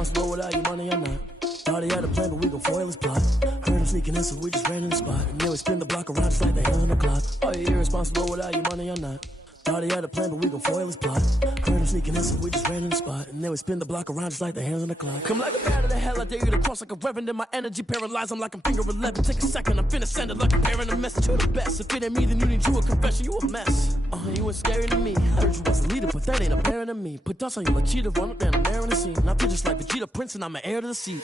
irresponsible without your money or not. Thought he had a plan, but we gon' foil his plot. Heard him sneaking in, so we just ran in the spot. And then we spin the block around just like the hell on the clock. Are you irresponsible without your money or not? Thought he had a plan, but we gon' foil his plot. Heard him sneaking in, so we just ran in the spot. And then we spin the block around just like the hands on the clock. Come like a bat of the hell, I dare you to cross like a reverend. And my energy paralyzed, I'm like I'm finger 11. Take a second, I'm finna send it like I'm bearing a message to the best. If it ain't me, then you need you a confession, you a mess. You ain't scary to me. I heard you was a leader, but that ain't apparent to me. Put dust on you like cheetah, run up there and air in the scene. And I feel just like Vegeta Prince, and I'm an heir to the seat.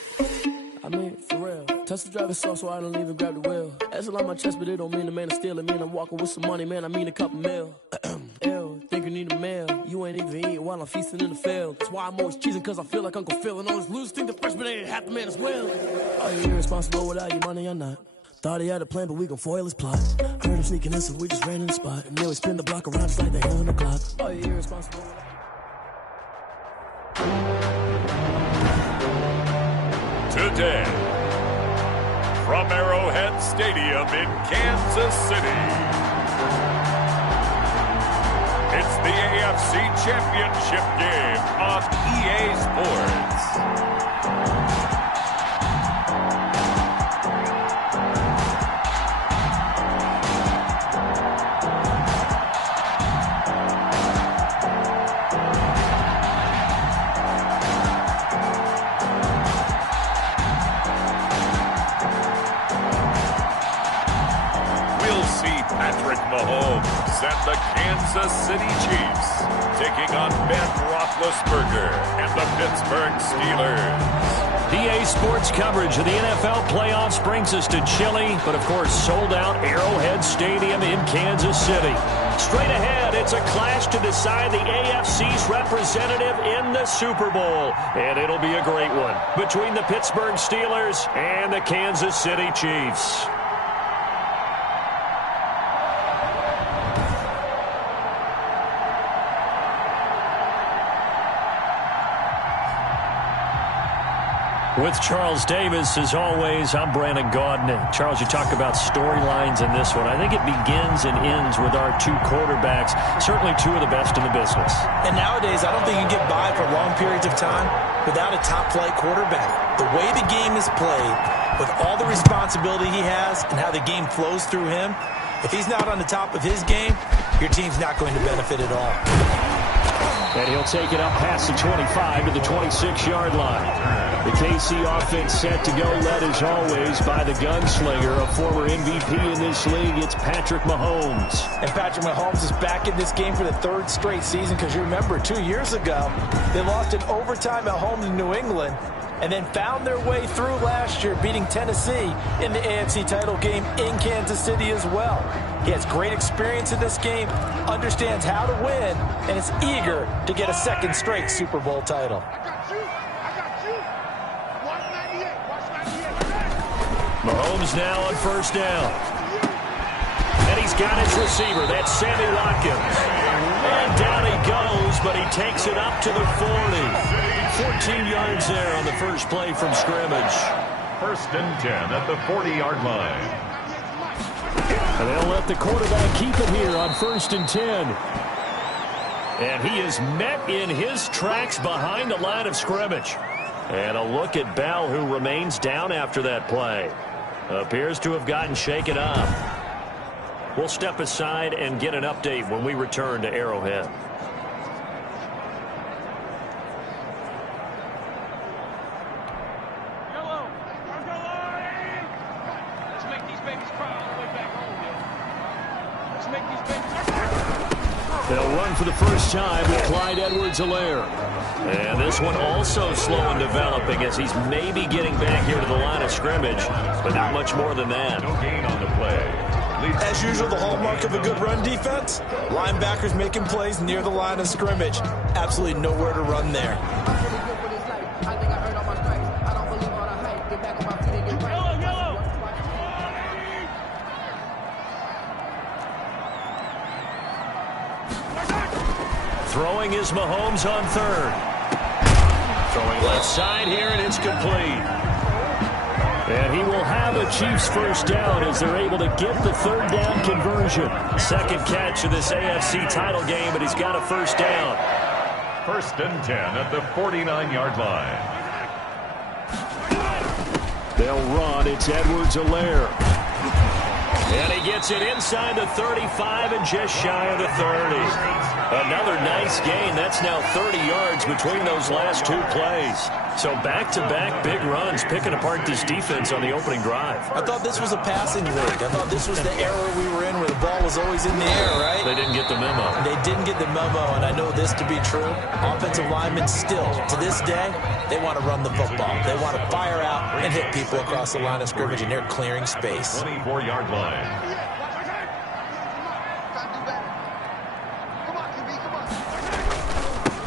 I mean, for real. Touch the driver's soft, so I don't even grab the wheel. That's on my chest, but it don't mean the man is stealing. Mean I'm walking with some money, man, I mean a couple mil. Ew, think you need a meal. You ain't even eating while I'm feasting in the field. That's why I'm always cheesing, cause I feel like Uncle Phil. And all this losers think the freshman ain't half the man as well. Are you irresponsible without your money or not? Thought he had a plan, but we gon' foil his plot. Heard him sneaking in, so we just ran in the spot. And then we spin the block around just like the hell on the clock. Are you irresponsible without... Today, from Arrowhead Stadium in Kansas City, it's the AFC Championship game on EA Sports. Mahomes and the Kansas City Chiefs taking on Ben Roethlisberger and the Pittsburgh Steelers. EA Sports coverage of the NFL playoffs brings us to chilly, but of course sold-out Arrowhead Stadium in Kansas City. Straight ahead, it's a clash to decide the AFC's representative in the Super Bowl. And it'll be a great one between the Pittsburgh Steelers and the Kansas City Chiefs. With Charles Davis, as always, I'm Brandon Gaudin. Charles, you talk about storylines in this one. I think it begins and ends with our two quarterbacks, certainly two of the best in the business. And nowadays, I don't think you can get by for long periods of time without a top-flight quarterback. The way the game is played, with all the responsibility he has and how the game flows through him, if he's not on the top of his game, your team's not going to benefit at all. And he'll take it up past the 25 to the 26-yard line. The KC offense set to go, led as always by the gunslinger, a former MVP in this league. It's Patrick Mahomes. And Patrick Mahomes is back in this game for the third straight season, because you remember 2 years ago, they lost in overtime at home to New England and then found their way through last year, beating Tennessee in the AFC title game in Kansas City as well. He has great experience in this game, understands how to win, and is eager to get a second straight Super Bowl title. Mahomes now on first down. And he's got his receiver. That's Sammy Watkins. And down he goes, but he takes it up to the 40. 14 yards there on the first play from scrimmage. First and 10 at the 40-yard line. And they'll let the quarterback keep it here on first and 10. And he is met in his tracks behind the line of scrimmage. And a look at Bell, who remains down after that play. Appears to have gotten shaken up. We'll step aside and get an update when we return to Arrowhead. They'll run for the first time with Clyde Edwards-Helaire. And this one also slow in developing as he's maybe getting back here to the line of scrimmage, but not much more than that. No gain on the play. As usual, the hallmark of a good run defense, linebackers making plays near the line of scrimmage. Absolutely nowhere to run there. Throwing is Mahomes on third. Throwing left side here, and it's complete. And he will have a Chiefs first down as they're able to get the third down conversion. Second catch of this AFC title game, but he's got a first down. First and 10 at the 49-yard line. They'll run. It's Edwards-Helaire. And he gets it inside the 35 and just shy of the 30. Another nice gain. That's now 30 yards between those last two plays. So back-to-back big runs picking apart this defense on the opening drive. I thought this was a passing league. I thought this was the era we were in where the ball was always in the air, right? They didn't get the memo. They didn't get the memo, and I know this to be true. Offensive linemen still, to this day, they want to run the football. They want to fire out and hit people across the line of scrimmage, and they're clearing space. 24-yard line.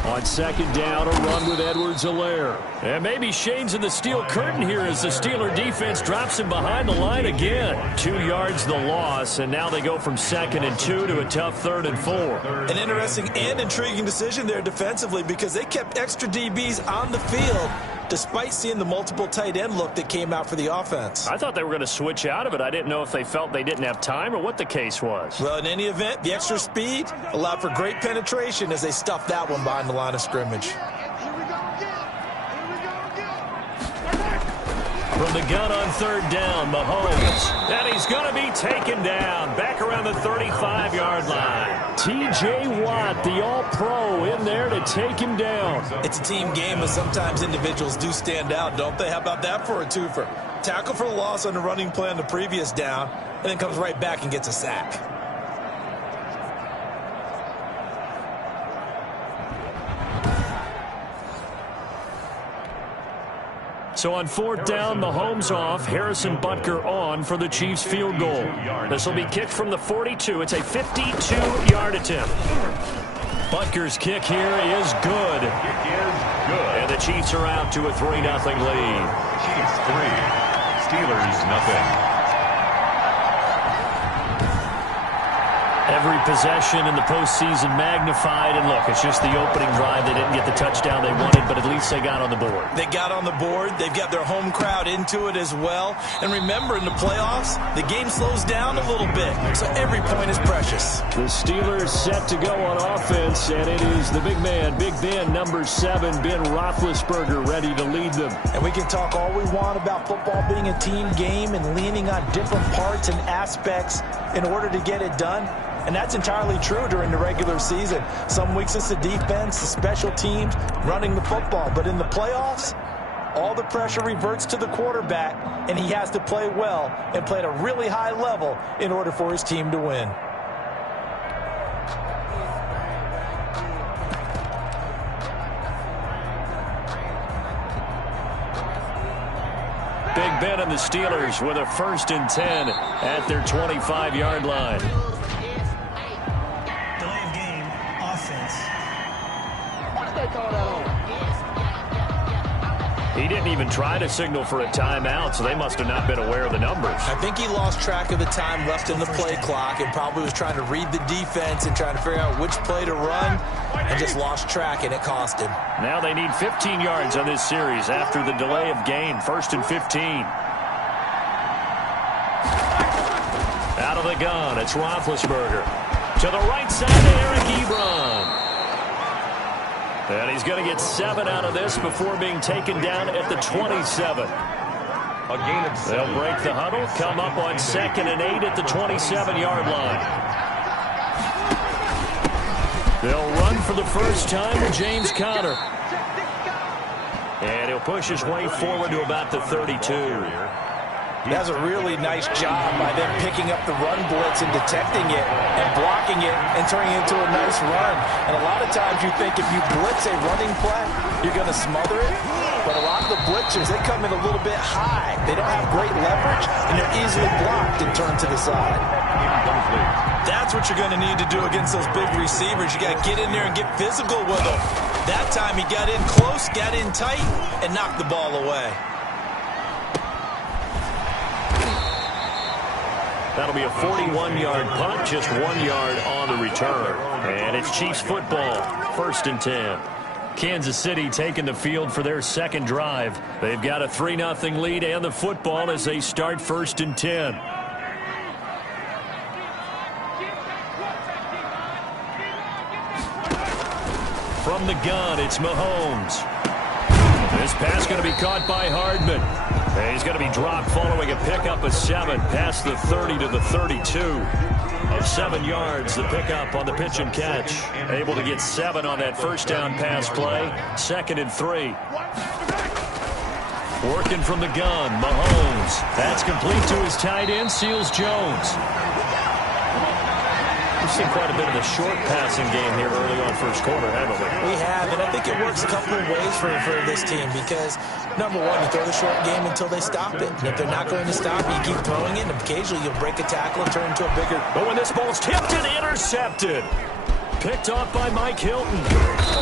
On second down, a run with Edwards-Helaire. And maybe shades in the steel curtain here as the Steeler defense drops him behind the line again. 2 yards the loss, and now they go from 2nd and 2 to a tough 3rd and 4. An interesting and intriguing decision there defensively because they kept extra DBs on the field despite seeing the multiple tight end look that came out for the offense. I thought they were going to switch out of it. I didn't know if they felt they didn't have time or what the case was. Well, in any event, the extra speed allowed for great penetration as they stuffed that one behind the line of scrimmage. From the gun on 3rd down, Mahomes. And he's going to be taken down back around the 35-yard line. T.J. Watt, the all-pro, in there to take him down. It's a team game, but sometimes individuals do stand out, don't they? How about that for a twofer? Tackle for the loss on the running play on the previous down, and then comes right back and gets a sack. So on 4th down, Mahomes off, Harrison Butker on for the Chiefs field goal. This will be kicked from the 42. It's a 52-yard attempt. Butker's kick here is good. And the Chiefs are out to a 3-0 lead. Chiefs 3, Steelers nothing. Every possession in the postseason magnified, and look, it's just the opening drive. They didn't get the touchdown they wanted, but at least they got on the board. They got on the board. They've got their home crowd into it as well. And remember, in the playoffs, the game slows down a little bit, so every point is precious. The Steelers set to go on offense, and it is the big man, Big Ben, number 7, Ben Roethlisberger, ready to lead them. And we can talk all we want about football being a team game and leaning on different parts and aspects in order to get it done. And that's entirely true during the regular season. Some weeks it's the defense, the special teams, running the football. But in the playoffs, all the pressure reverts to the quarterback, and he has to play well and play at a really high level in order for his team to win. Big Ben and the Steelers with a 1st and 10 at their 25-yard line. He didn't even try to signal for a timeout, so they must have not been aware of the numbers. I think he lost track of the time left in the play clock and probably was trying to read the defense and trying to figure out which play to run and just lost track, and it cost him. Now they need 15 yards on this series after the delay of game. 1st and 15. Out of the gun, it's Roethlisberger. To the right side to Eric Ebron. And he's going to get 7 out of this before being taken down at the 27. A gain of 7. They'll break the huddle, come up on 2nd and 8 at the 27-yard line. They'll run for the first time with James Conner. And he'll push his way forward to about the 32. That's a really nice job by them picking up the run blitz and detecting it and blocking it and turning it into a nice run. And a lot of times you think if you blitz a running play, you're going to smother it. But a lot of the blitzers, they come in a little bit high. They don't have great leverage, and they're easily blocked and turned to the side. That's what you're going to need to do against those big receivers. You got to get in there and get physical with them. That time he got in close, got in tight, and knocked the ball away. That'll be a 41-yard punt, just 1 yard on the return. And it's Chiefs football, 1st and 10. Kansas City taking the field for their second drive. They've got a 3-0 lead and the football as they start 1st and 10. From the gun, it's Mahomes. This pass going to be caught by Hardman. And he's going to be dropped following a pickup of 7 past the 30 to the 32. Of 7 yards, the pickup on the pitch and catch. Able to get 7 on that first down pass play. 2nd and 3. Working from the gun, Mahomes. That's complete to his tight end, Seals Jones. We've seen quite a bit of a short passing game here early on first quarter, haven't we? We have, and I think it works a couple of ways for this team because, number one, you throw the short game until they stop it. And if they're not going to stop it, you keep throwing it, and occasionally you'll break a tackle and turn into a bigger... But when this ball's tipped and intercepted. Picked off by Mike Hilton.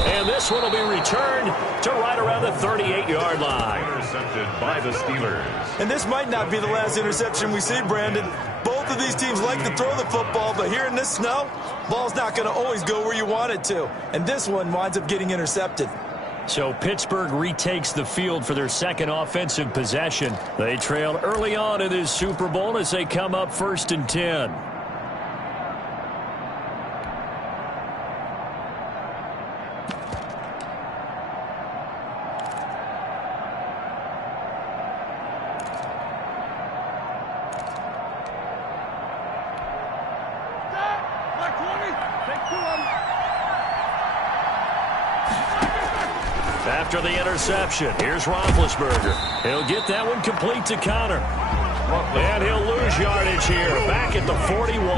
And this one will be returned to right around the 38-yard line. Intercepted by the Steelers. And this might not be the last interception we see, Brandon. Both of these teams like to throw the football, but here in this snow, ball's not going to always go where you want it to. And this one winds up getting intercepted. So Pittsburgh retakes the field for their second offensive possession. They trailed early on in this Super Bowl as they come up 1st and 10. After the interception, here's Roethlisberger. He'll get that one complete to Connor. And he'll lose yardage here, back at the 41.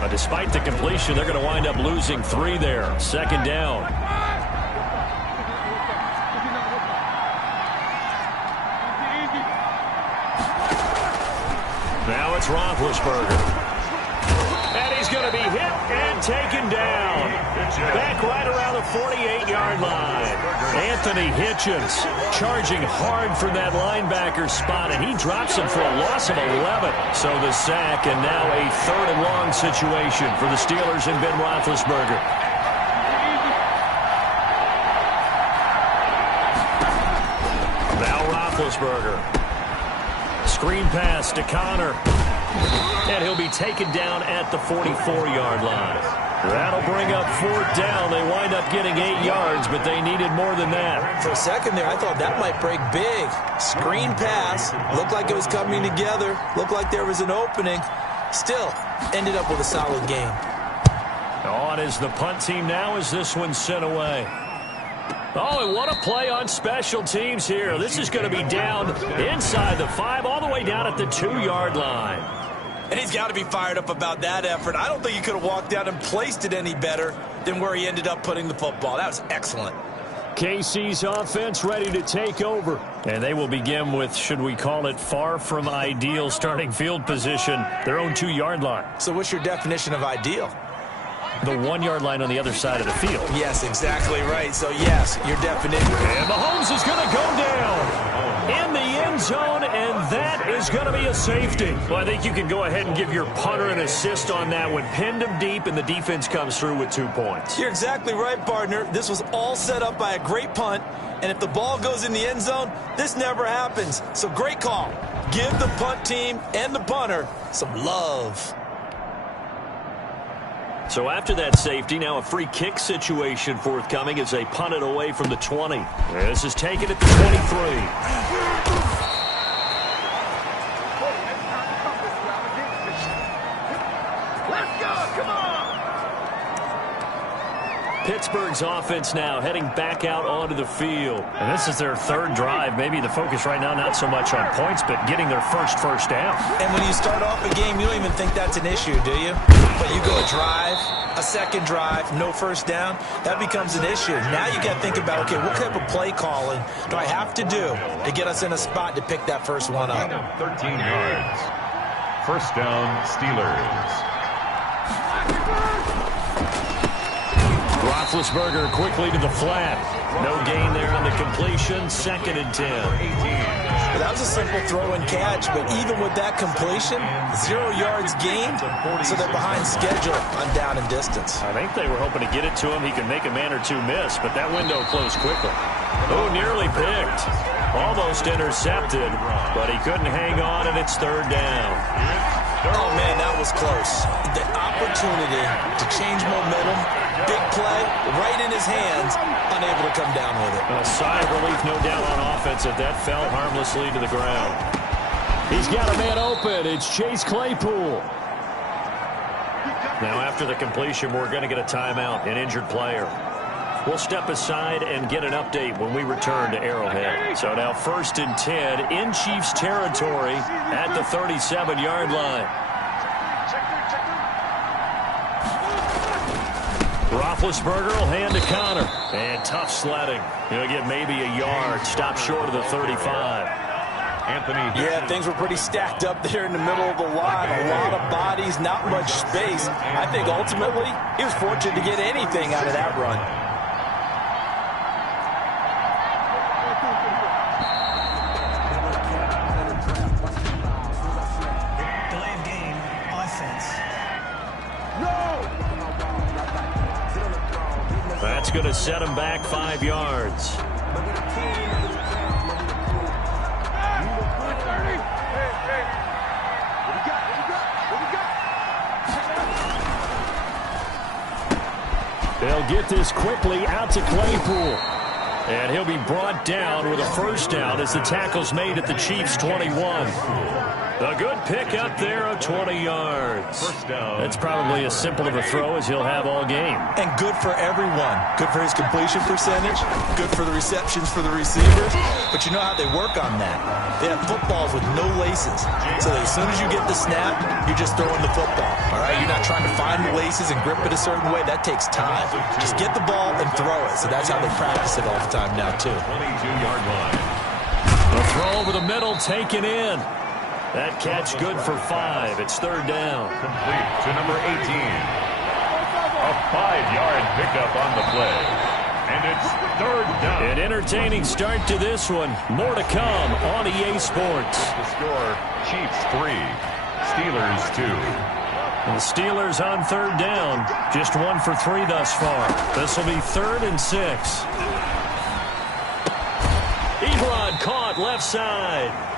But despite the completion, they're going to wind up losing 3 there. 2nd down. Now it's Roethlisberger. And he's going to be hit and taken down. Back right around the 48-yard line. Anthony Hitchens charging hard for that linebacker spot, and he drops him for a loss of 11. So the sack, and now a 3rd and long situation for the Steelers and Ben Roethlisberger. Now Roethlisberger. Screen pass to Connor. And he'll be taken down at the 44-yard line. That'll bring up 4th down. They wind up getting 8 yards, but they needed more than that. For a second there, I thought that might break big. Screen pass. Looked like it was coming together. Looked like there was an opening. Still, ended up with a solid game. On is the punt team now as this one's sent away. Oh, and what a play on special teams here. This is going to be down inside the 5, all the way down at the 2-yard line. And he's got to be fired up about that effort. I don't think he could have walked out and placed it any better than where he ended up putting the football. That was excellent. KC's offense ready to take over. And they will begin with, should we call it, far from ideal starting field position, their own 2-yard line. So what's your definition of ideal? The 1-yard line on the other side of the field. Yes, exactly right. So, yes, your definition. And Mahomes is going to go down in the end zone, and that is going to be a safety. Well, I think you can go ahead and give your punter an assist on that one. Pinned him deep, and the defense comes through with 2 points. You're exactly right, partner. This was all set up by a great punt, and if the ball goes in the end zone, this never happens. So, great call. Give the punt team and the punter some love. So after that safety, now a free kick situation forthcoming as they punt it away from the 20. This is taken at the 23. Pittsburgh's offense now heading back out onto the field. And this is their 3rd drive. Maybe the focus right now not so much on points, but getting their first down. And when you start off a game, you don't even think that's an issue, do you? But you go a drive, a 2nd drive, no first down, that becomes an issue. Now you got to think about, okay, what type of play calling do I have to do to get us in a spot to pick that first one up? 13 yards. 1st down, Steelers. Roethlisberger quickly to the flat. No gain there on the completion. 2nd and 10. Well, that was a simple throw and catch, but even with that completion, 0 yards gained, so they're behind schedule on down and distance. I think they were hoping to get it to him. He could make a man or 2 miss, but that window closed quickly. Oh, nearly picked. Almost almost intercepted, but he couldn't hang on, and it's third down. Oh, man, that was close. The opportunity to change momentum, big play, right in his hands, unable to come down with it. A sigh of relief, no doubt, on offense if that fell harmlessly to the ground. He's got a man open. It's Chase Claypool. Now, after the completion, we're going to get a timeout, an injured player. We'll step aside and get an update when we return to Arrowhead. So now 1st and 10 in Chiefs territory at the 37-yard line. Roethlisberger will hand to Connor. And tough sledding. He'll get maybe a yard. Stop short of the 35. Yeah, things were pretty stacked up there in the middle of the line. A lot of bodies, not much space. I think ultimately he was fortunate to get anything out of that run. That's going to set him back 5 yards. They'll get this quickly out to Claypool. And he'll be brought down with a first down as the tackle's made at the Chiefs' 21. A good pick up there of 20 yards. That's probably as simple of a throw as he'll have all game. And good for everyone. Good for his completion percentage. Good for the receptions for the receivers. But you know how they work on that. They have footballs with no laces. So that as soon as you get the snap, you're just throwing the football. All right? You're not trying to find the laces and grip it a certain way. That takes time. Just get the ball and throw it. So that's how they practice it all the time now, too. 22-yard line. A throw over the middle taken in. That catch good for 5. It's third down. Complete to number 18. A 5-yard pickup on the play. And it's third down. An entertaining start to this one. More to come on EA Sports. The score, Chiefs 3, Steelers 2. And the Steelers on third down. Just 1 for 3 thus far. This will be 3rd and 6. Ebron caught left side.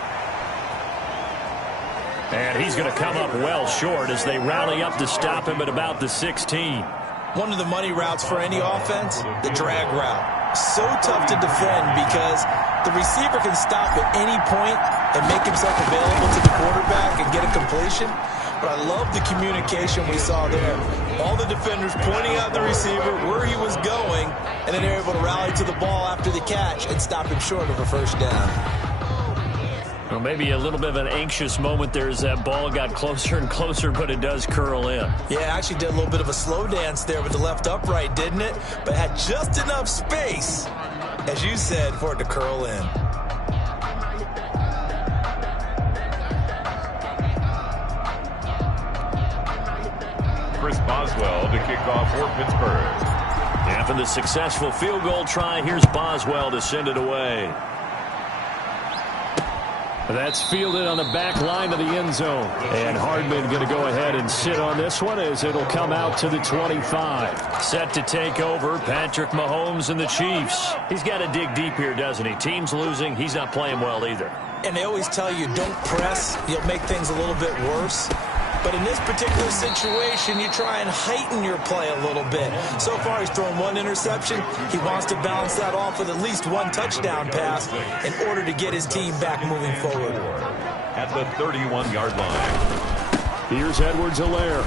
And he's going to come up well short as they rally up to stop him at about the 16. One of the money routes for any offense, the drag route. So tough to defend because the receiver can stop at any point and make himself available to the quarterback and get a completion. But I love the communication we saw there. All the defenders pointing out the receiver, where he was going, and then they're able to rally to the ball after the catch and stop him short of a first down. Well, maybe a little bit of an anxious moment there as that ball got closer and closer, but it does curl in. Yeah, actually did a little bit of a slow dance there with the left upright, didn't it? But had just enough space, as you said, for it to curl in. Chris Boswell to kick off for Pittsburgh. After the successful field goal try, here's Boswell to send it away. That's fielded on the back line of the end zone. And Hardman going to go ahead and sit on this one as it'll come out to the 25. Set to take over, Patrick Mahomes and the Chiefs. He's got to dig deep here, doesn't he? Team's losing. He's not playing well either. And they always tell you, don't press. You'll make things a little bit worse. But in this particular situation, you try and heighten your play a little bit. So far, he's thrown 1 interception. He wants to balance that off with at least 1 touchdown pass in order to get his team back moving forward. At the 31-yard line. Here's Edwards-Helaire.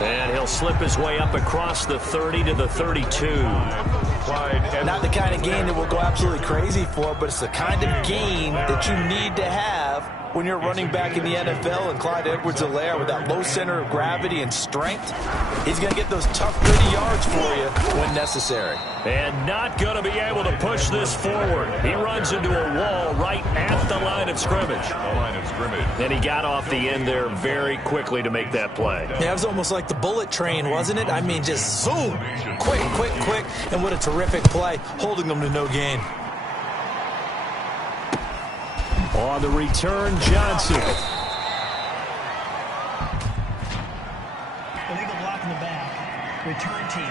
And he'll slip his way up across the 30 to the 32. Not the kind of gain that we'll go absolutely crazy for, but it's the kind of gain that you need to have when you're running back in the NFL. And Clyde Edwards-Helaire, with that low center of gravity and strength, he's going to get those tough, gritty yards for you when necessary. And not going to be able to push this forward. He runs into a wall right at the line of scrimmage. And he got off the end there very quickly to make that play. Yeah, it was almost like the bullet train, wasn't it? I mean, just zoom, quick, quick, quick, and what a terrific play, holding them to no gain. On the return, Johnson. Illegal block in the back. Return team.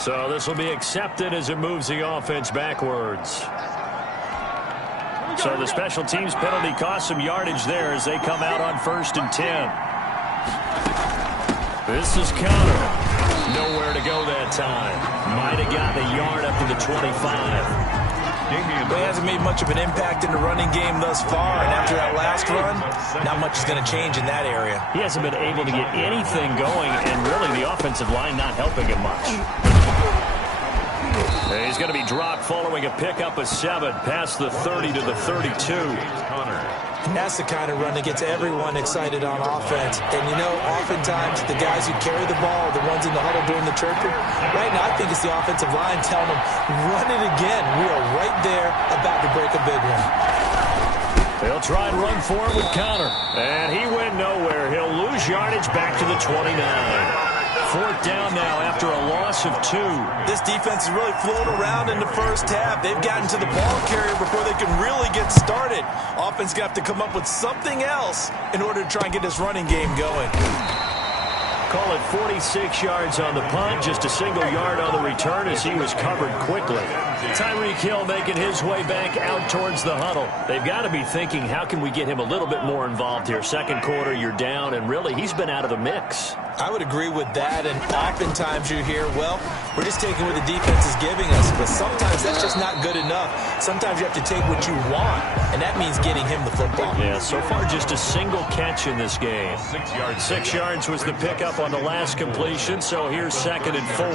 So this will be accepted as it moves the offense backwards. So the special teams penalty cost some yardage there as they come out on 1st and 10. This is Connor. Nowhere to go that time. Might have gotten a yard up to the 25. But he hasn't made much of an impact in the running game thus far, and after that last run, not much is going to change in that area. He hasn't been able to get anything going, and really the offensive line not helping him much. And he's going to be dropped following a pickup of 7 past the 30 to the 32. That's the kind of run that gets everyone excited on offense. And, you know, oftentimes the guys who carry the ball are the ones in the huddle doing the chirping. Right now, I think it's the offensive line telling them, run it again. We are right there about to break a big one. They'll try and run for it with Connor. And he went nowhere. He'll lose yardage back to the 29. 4th down now after a loss of 2. This defense has really flown around in the first half. They've gotten to the ball carrier before they can really get started. Offense got to come up with something else in order to try and get this running game going. Call it 46 yards on the punt, just a single yard on the return as he was covered quickly. Tyreek Hill making his way back out towards the huddle. They've got to be thinking, how can we get him a little bit more involved here? Second quarter, you're down, and really, he's been out of the mix. I would agree with that, and oftentimes you hear, well, we're just taking what the defense is giving us, but sometimes that's just not good enough. Sometimes you have to take what you want, and that means getting him the football. Yeah, so far just a single catch in this game. 6 yards was the pickup on the last completion, so here's 2nd and 4.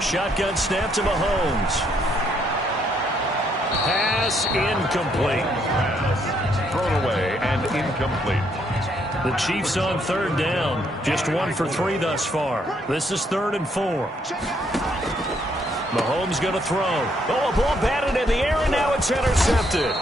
Shotgun snap to Mahomes. Pass incomplete. Thrown away and incomplete. The Chiefs on 3rd down. Just 1 for 3 thus far. This is 3rd and 4. Mahomes going to throw. Oh, a ball batted in the air, and now it's intercepted.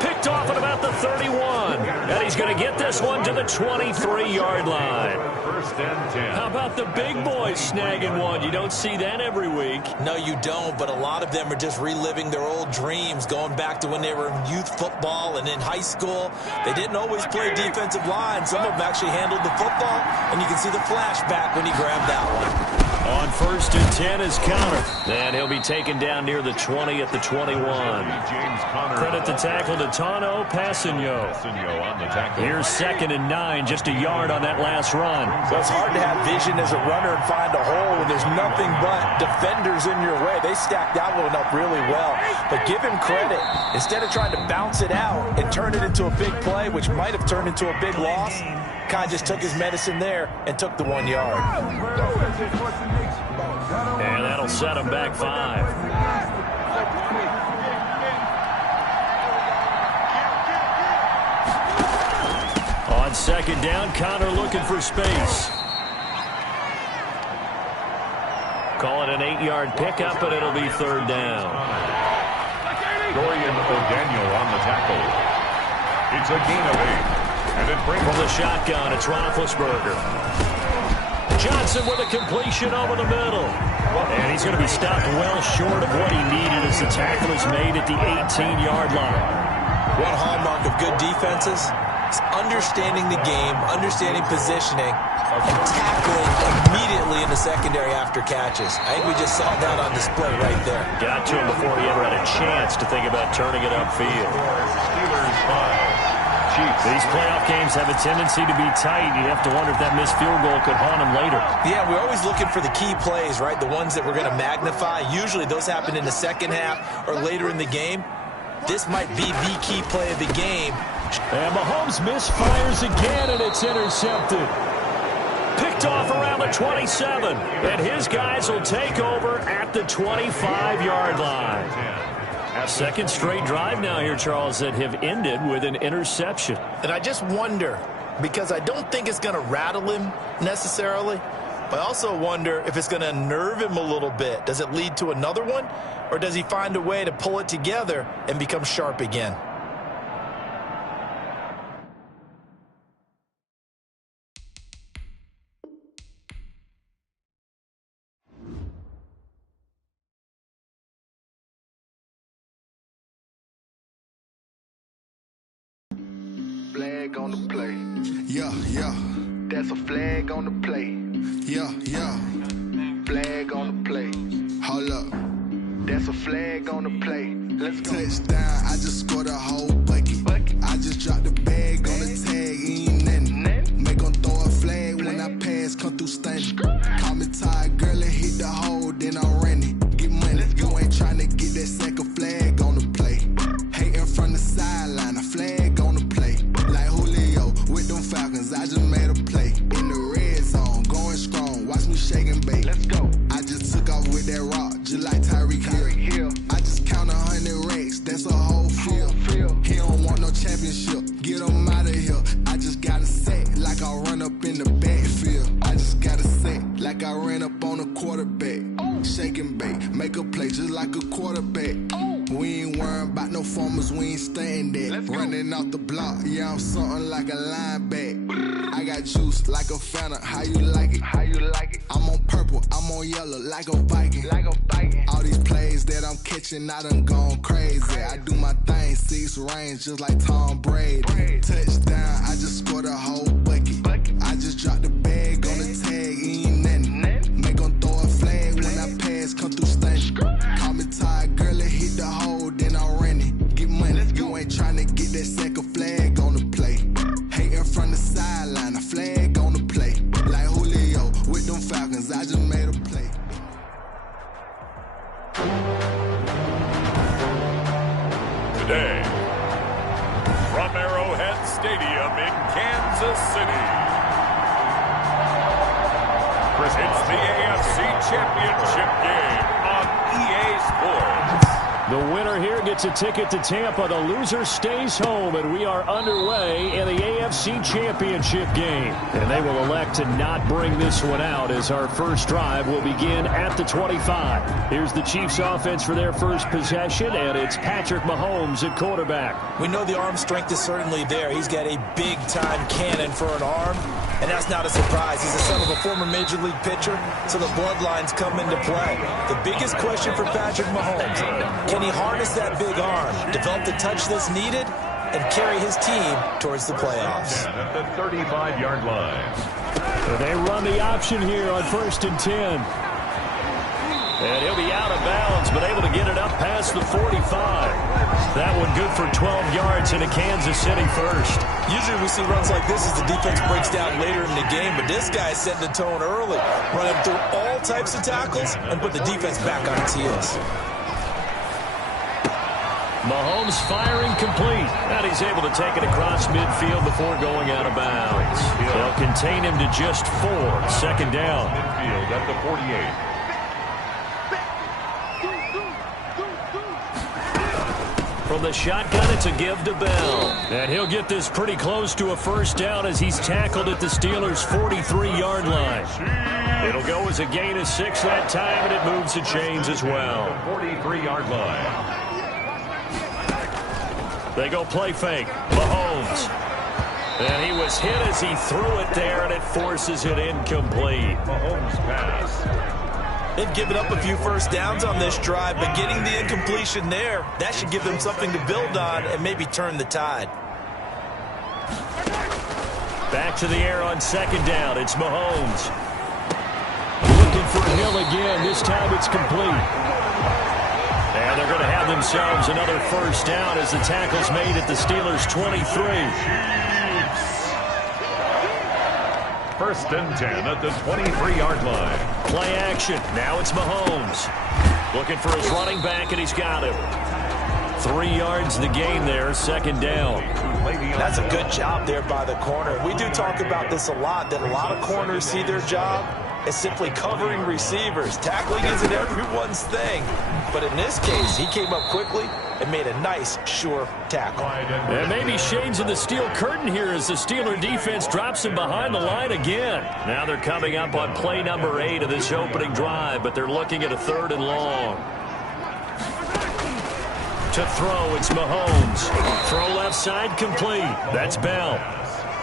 Picked off at about the 31. And he's going to get this one to the 23-yard line. 1st and 10. How about the big boys snagging one? You don't see that every week. No, you don't, but a lot of them are just reliving their old dreams, going back to when they were in youth football and in high school. They didn't always play defensive line. Some of them actually handled the football, and you can see the flashback when he grabbed that one. On 1st and 10 is Connor. And he'll be taken down near the 20 at the 21. Credit the tackle to Tano Passigno. Here's 2nd and 9, just a yard on that last run. So it's hard to have vision as a runner and find a hole when there's nothing but defenders in your way. They stacked that one up really well. But give him credit. Instead of trying to bounce it out and turn it into a big play, which might have turned into a big loss, Kai just took his medicine there and took the 1 yard. And that'll set him back 5. On 2nd down, Connor looking for space. Call it an 8-yard pickup, and it'll be 3rd down. Dorian O'Daniel on the tackle. It's a gain of 8. And it brings from the shotgun, it's Roethlisberger. Johnson with a completion over the middle. And he's going to be stopped well short of what he needed as the tackle is made at the 18-yard line. One hallmark of good defenses is understanding the game, understanding positioning, and tackling immediately in the secondary after catches. I think we just saw that on display right there. Got to him before he ever had a chance to think about turning it upfield. Steelers 5. These playoff games have a tendency to be tight. You have to wonder if that missed field goal could haunt him later. Yeah, we're always looking for the key plays, right? The ones that we're going to magnify. Usually those happen in the second half or later in the game. This might be the key play of the game. And Mahomes misfires again, and it's intercepted. Picked off around the 27. And his guys will take over at the 25-yard line. Second straight drive now here, Charles, that have ended with an interception. And I just wonder, because I don't think it's going to rattle him necessarily, but I also wonder if it's going to unnerve him a little bit. Does it lead to another one, or does he find a way to pull it together and become sharp again? Flag on the play. Yeah, yeah. That's a flag on the play. Yeah. Flag on the play. Hold up. That's a flag on the play. Let's go. Touchdown, I just scored a whole bucket. I just dropped the bag on the tag, ain't nothing. Make them throw a flag when I pass, come through stunning. Call me tired, girl, and hit the hole, then I'm running. Get money, you ain't trying to get that second flag on the play. Hating from the sideline, a flag on the play. Like Julio with them Falcons, I just made a play. In the red zone, going strong, watch me shake and bake. Let's go. I just took off with that rock, just like Tyreek Hill. I just count 100 racks, that's a whole field. He don't want no championship, get him out of here. I just got a set, like I run up in the backfield. I just got a set, like I ran up on a quarterback. Shake and bake, make a play just like a quarterback. We ain't worrying about no formers, we ain't staying there. Running off the block, yeah, I'm something like a linebacker. I got juice like a Fanta, how you like it? I'm on purple, I'm on yellow, like a Viking. All these plays that I'm catching, I done gone crazy. I do my thing, 6 range, just like Tom Brady. Touchdown, I just scored a whole bucket. I just dropped the bag on the tag, ain't nothing. Make them throw a flag when I pass, come through stunning. Call me tired, girl, and hit the hole, then I'm running. Get money, you ain't trying to get that second flag on the play. Hating from the sideline, a flag on the play. Like Julio with them Falcons, I just made a play. Today, from Arrowhead Stadium in Kansas City, it's the AFC Championship game on EA Sports. The winner here gets a ticket to Tampa. The loser stays home, and we are underway in the AFC Championship game. And they will elect to not bring this one out as our first drive will begin at the 25. Here's the Chiefs offense for their first possession, and it's Patrick Mahomes at quarterback. We know the arm strength is certainly there. He's got a big-time cannon for an arm, and that's not a surprise. He's the son of a former Major League pitcher, so the bloodlines come into play. The biggest question for Patrick Mahomes, can he harness that big arm, develop the touch that's needed, and carry his team towards the playoffs? At the 35-yard line. They run the option here on 1st and 10. And he'll be out of bounds, but able to get it up past the 45. That one good for 12 yards into Kansas City first. Usually we see runs like this as the defense breaks down later in the game, but this guy set the tone early, running through all types of tackles and put the defense back on its heels. Mahomes firing complete, and he's able to take it across midfield before going out of bounds. They'll contain him to just 4. 2nd down. Midfield at the 48. From the shotgun, it's a give to Bell. And he'll get this pretty close to a first down as he's tackled at the Steelers' 43-yard line. It'll go as a gain of 6 that time, and it moves the chains as well. 43-yard line. They go play fake. Mahomes. And he was hit as he threw it there, and it forces it incomplete. Mahomes pass. They've given up a few first downs on this drive, but getting the incompletion there, that should give them something to build on and maybe turn the tide. Back to the air on 2nd down. It's Mahomes. Looking for Hill again. This time it's complete. And they're going to have themselves another first down as the tackle's made at the Steelers' 23. 1st and 10 at the 23-yard line. Play action. Now it's Mahomes. Looking for his running back, and he's got him. 3 yards the gain there, 2nd down. That's a good job there by the corner. We do talk about this a lot, that a lot of corners see their job as simply covering receivers. Tackling isn't everyone's thing. But in this case, he came up quickly and made a nice, sure tackle. And maybe shades of the steel curtain here as the Steeler defense drops him behind the line again. Now they're coming up on play number 8 of this opening drive, but they're looking at a 3rd and long. To throw, it's Mahomes. Throw left side complete. That's Bell.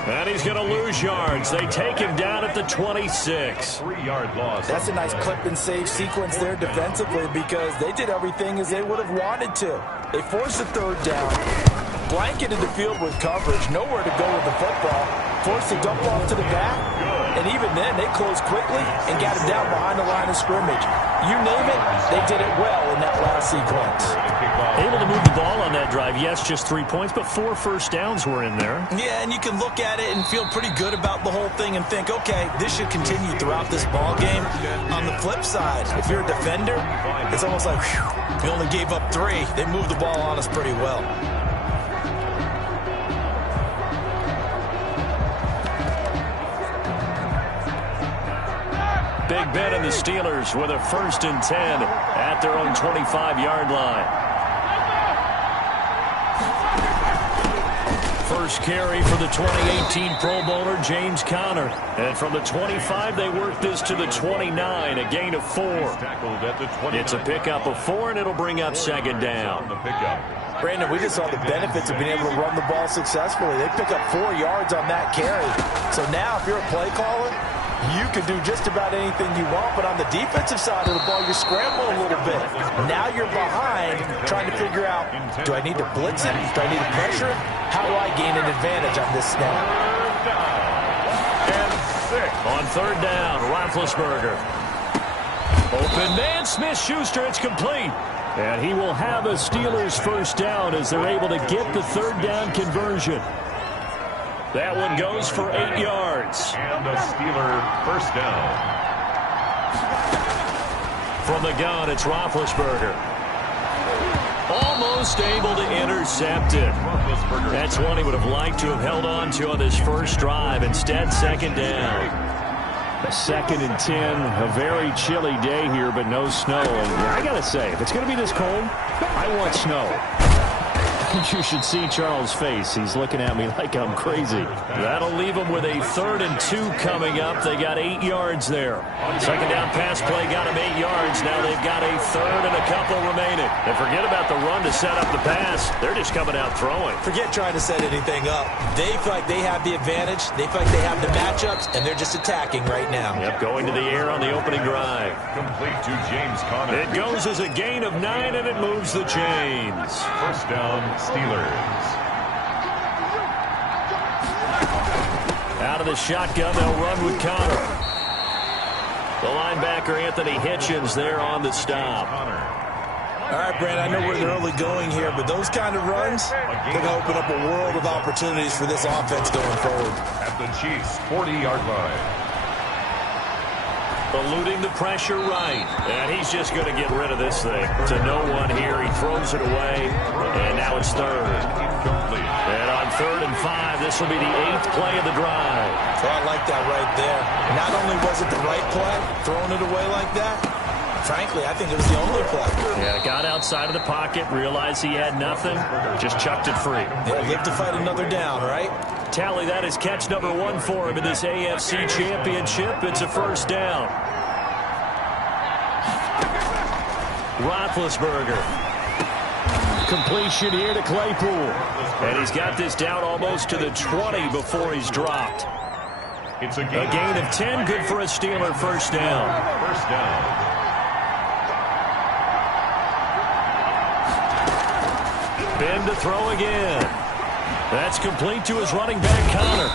And he's going to lose yards. They take him down at the 26. 3-yard loss. That's a nice clip and save sequence there defensively because they did everything as they would have wanted to. They forced the 3rd down, blanketed the field with coverage, nowhere to go with the football, forced to dump off to the back. And even then, they closed quickly and got him down behind the line of scrimmage. You name it, they did it well in that last sequence. Able to move the ball on that drive. Yes, just 3 points, but 4 first downs were in there. Yeah, and you can look at it and feel pretty good about the whole thing and think, okay, this should continue throughout this ball game. On the flip side, if you're a defender, it's almost like, whew, we only gave up 3. They moved the ball on us pretty well. Big Ben and the Steelers with a 1st and 10 at their own 25-yard line. First carry for the 2018 Pro Bowler, James Conner. And from the 25, they work this to the 29, a gain of 4. It's a pickup of 4, and it'll bring up 2nd down. Brandon, we just saw the benefits of being able to run the ball successfully. They pick up 4 yards on that carry. So now if you're a play caller, you can do just about anything you want, but on the defensive side of the ball, you're scrambling a little bit. Now you're behind, trying to figure out, do I need to blitz it? Do I need to pressure it? How do I gain an advantage on this snap? On 3rd down, Roethlisberger. Open man, Smith-Schuster, it's complete. And he will have a Steelers 1st down as they're able to get the 3rd down conversion. That one goes for 8 yards. And a Steeler 1st down. From the gun, it's Roethlisberger. Almost able to intercept it. That's one he would have liked to have held on to on this first drive. Instead, 2nd down. A 2nd and 10. A very chilly day here, but no snow. And I got to say, if it's going to be this cold, I want snow. You should see Charles' face. He's looking at me like I'm crazy. That'll leave them with a 3rd and 2 coming up. They got 8 yards there. 2nd down pass play got them 8 yards. Now they've got a 3rd and a couple remaining. And forget about the run to set up the pass. They're just coming out throwing. Forget trying to set anything up. They feel like they have the advantage. They feel like they have the matchups, and they're just attacking right now. Yep, going to the air on the opening drive. Complete to James Conner. It goes as a gain of 9, and it moves the chains. 1st down, Steelers. Out of the shotgun, they'll run with Conner. The linebacker, Anthony Hitchens, there on the stop. All right, Brand, I know we're in the early going here, but those kind of runs, they're going to open up a world of opportunities for this offense going forward. At the Chiefs' 40-yard line. Eluding the pressure right. And he's just going to get rid of this thing. To no one here. He throws it away. And now it's 3rd. Incomplete. And on 3rd and 5, this will be the 8th play of the drive. So I like that right there. Not only was it the right play, throwing it away like that, frankly, I think it was the only play. Yeah, got outside of the pocket, realized he had nothing, just chucked it free. Yeah, live to fight another down, right? Tally, that is catch number 1 for him in this AFC Championship. It's a 1st down. Roethlisberger. Completion here to Claypool. And he's got this down almost to the 20 before he's dropped. It's a gain of 10, good for a Steeler 1st down. 1st down. Ben to throw again. That's complete to his running back, Conner.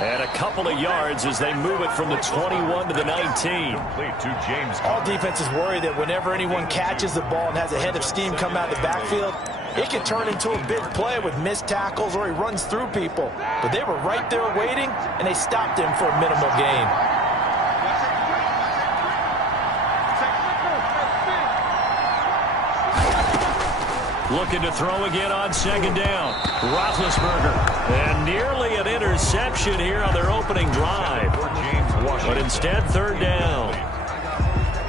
And a couple of yards as they move it from the 21 to the 19. To James. All defenses worry that whenever anyone catches the ball and has a head of steam come out of the backfield, it can turn into a big play with missed tackles or he runs through people. But they were right there waiting, and they stopped him for a minimal gain. Looking to throw again on 2nd down. Roethlisberger. And nearly an interception here on their opening drive. But instead, 3rd down.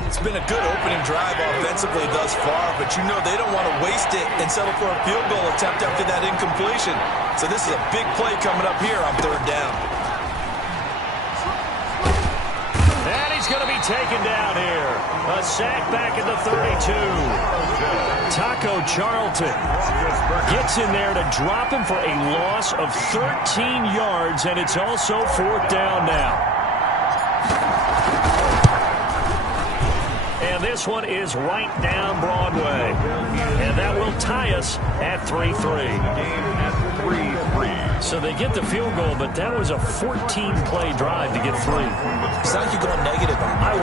It's been a good opening drive offensively thus far, but you know they don't want to waste it and settle for a field goal attempt after that incompletion. So this is a big play coming up here on 3rd down. And he's going to be taken down here. A sack back at the 32. Taco Charlton gets in there to drop him for a loss of 13 yards, and it's also 4th down now. And this one is right down Broadway. And that will tie us at 3-3. Game at 3-3. So they get the field goal, but that was a 14-play drive to get 3. It's not like you're going negative on me. I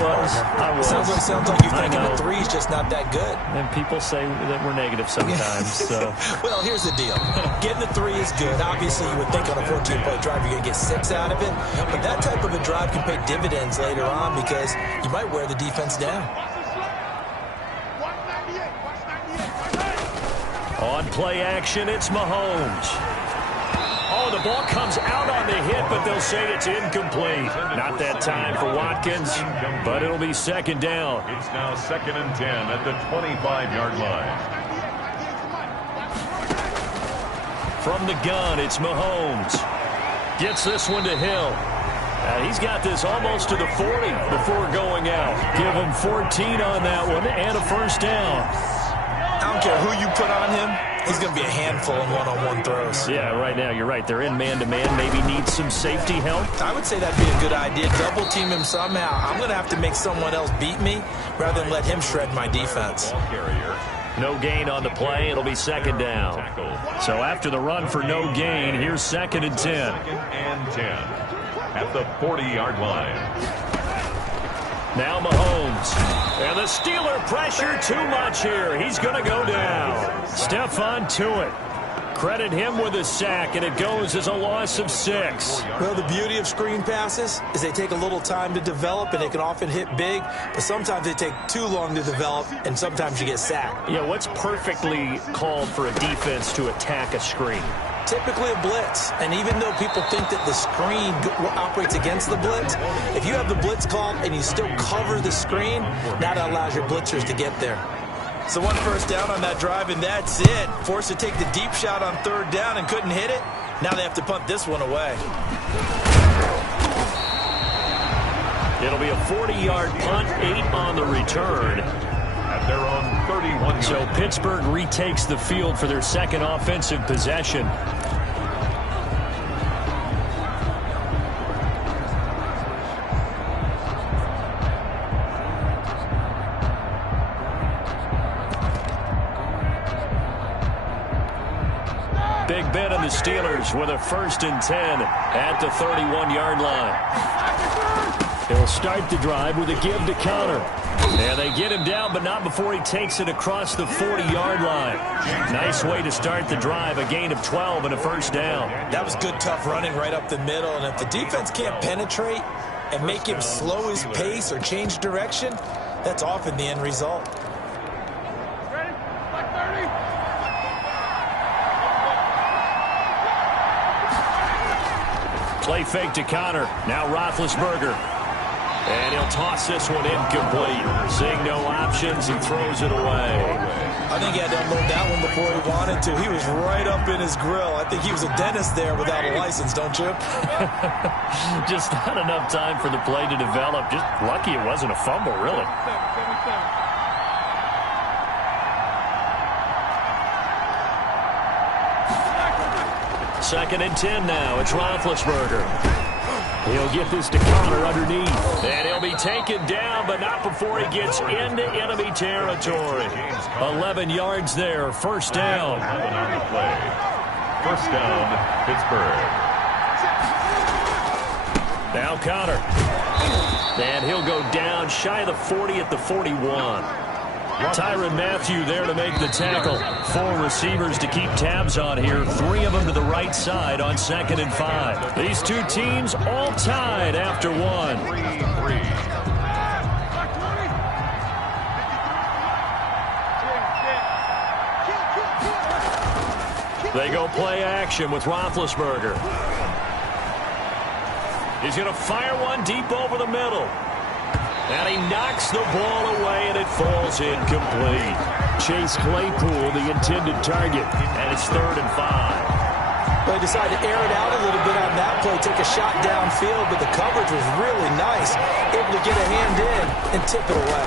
was. Sounds like you're thinking the 3 is just not that good. And people say that we're negative sometimes. So. Well, here's the deal. Getting the 3 is good. Obviously, you would think on a 14-play drive you're going to get 6 out of it. But that type of a drive can pay dividends later on because you might wear the defense down. On play action, it's Mahomes. Oh, the ball comes out on the hit, but they'll say it's incomplete. Not that time for Watkins, but it'll be second down. It's now 2nd and 10 at the 25-yard line. From the gun, it's Mahomes. Gets this one to Hill. He's got this almost to the 40 before going out. Give him 14 on that one and a first down. I don't care who you put on him. He's going to be a handful in one-on-one throws. Yeah, right now, you're right. They're in man-to-man. Maybe need some safety help. I would say that'd be a good idea. Double team him somehow. I'm going to have to make someone else beat me rather than let him shred my defense. No gain on the play. It'll be second down. So after the run for no gain, here's 2nd and 10. 2nd and 10 at the 40-yard line. Now Mahomes. And the Steeler pressure too much here. He's going to go down. Stephon Tuitt. Credit him with a sack, and it goes as a loss of 6. Well, the beauty of screen passes is they take a little time to develop, and they can often hit big, but sometimes they take too long to develop, and sometimes you get sacked. Yeah, what's perfectly called for a defense to attack a screen? Typically a blitz, and even though people think that the screen operates against the blitz, if you have the blitz called and you still cover the screen, that allows your blitzers to get there. So 1 first down on that drive, and that's it. Forced to take the deep shot on 3rd down and couldn't hit it. Now they have to punt this one away. It'll be a 40-yard punt, 8 on the return. At their own 31. So Pittsburgh retakes the field for their second offensive possession. Big Ben and the Steelers with a 1st and 10 at the 31-yard line. He'll start the drive with a give to Connor. And they get him down, but not before he takes it across the 40-yard line. Nice way to start the drive, a gain of 12 and a first down. That was good, tough running right up the middle. And if the defense can't penetrate and make him slow his pace or change direction, that's often the end result. Play fake to Connor. Now Roethlisberger. And he'll toss this one incomplete. Seeing no options, he throws it away. I think he had to unload that one before he wanted to. He was right up in his grill. I think he was a dentist there without a license, don't you? Just not enough time for the play to develop. Just lucky it wasn't a fumble, really. Second and 10 now. It's Roethlisberger. He'll get this to Connor underneath. And he'll be taken down, but not before he gets into enemy territory. 11 yards there. First down. First down, Pittsburgh. Now Connor. And he'll go down shy of the 40 at the 41. Tyrann Mathieu there to make the tackle. 4 receivers to keep tabs on here. 3 of them to the right side on 2nd and 5. These two teams all tied after 1. 3-3. They go play action with Roethlisberger. He's going to fire one deep over the middle. And he knocks the ball away, and it falls incomplete. Chase Claypool, the intended target, and it's 3rd and 5. Well, he decided to air it out a little bit on that play, take a shot downfield, but the coverage was really nice. Able to get a hand in and tip it away.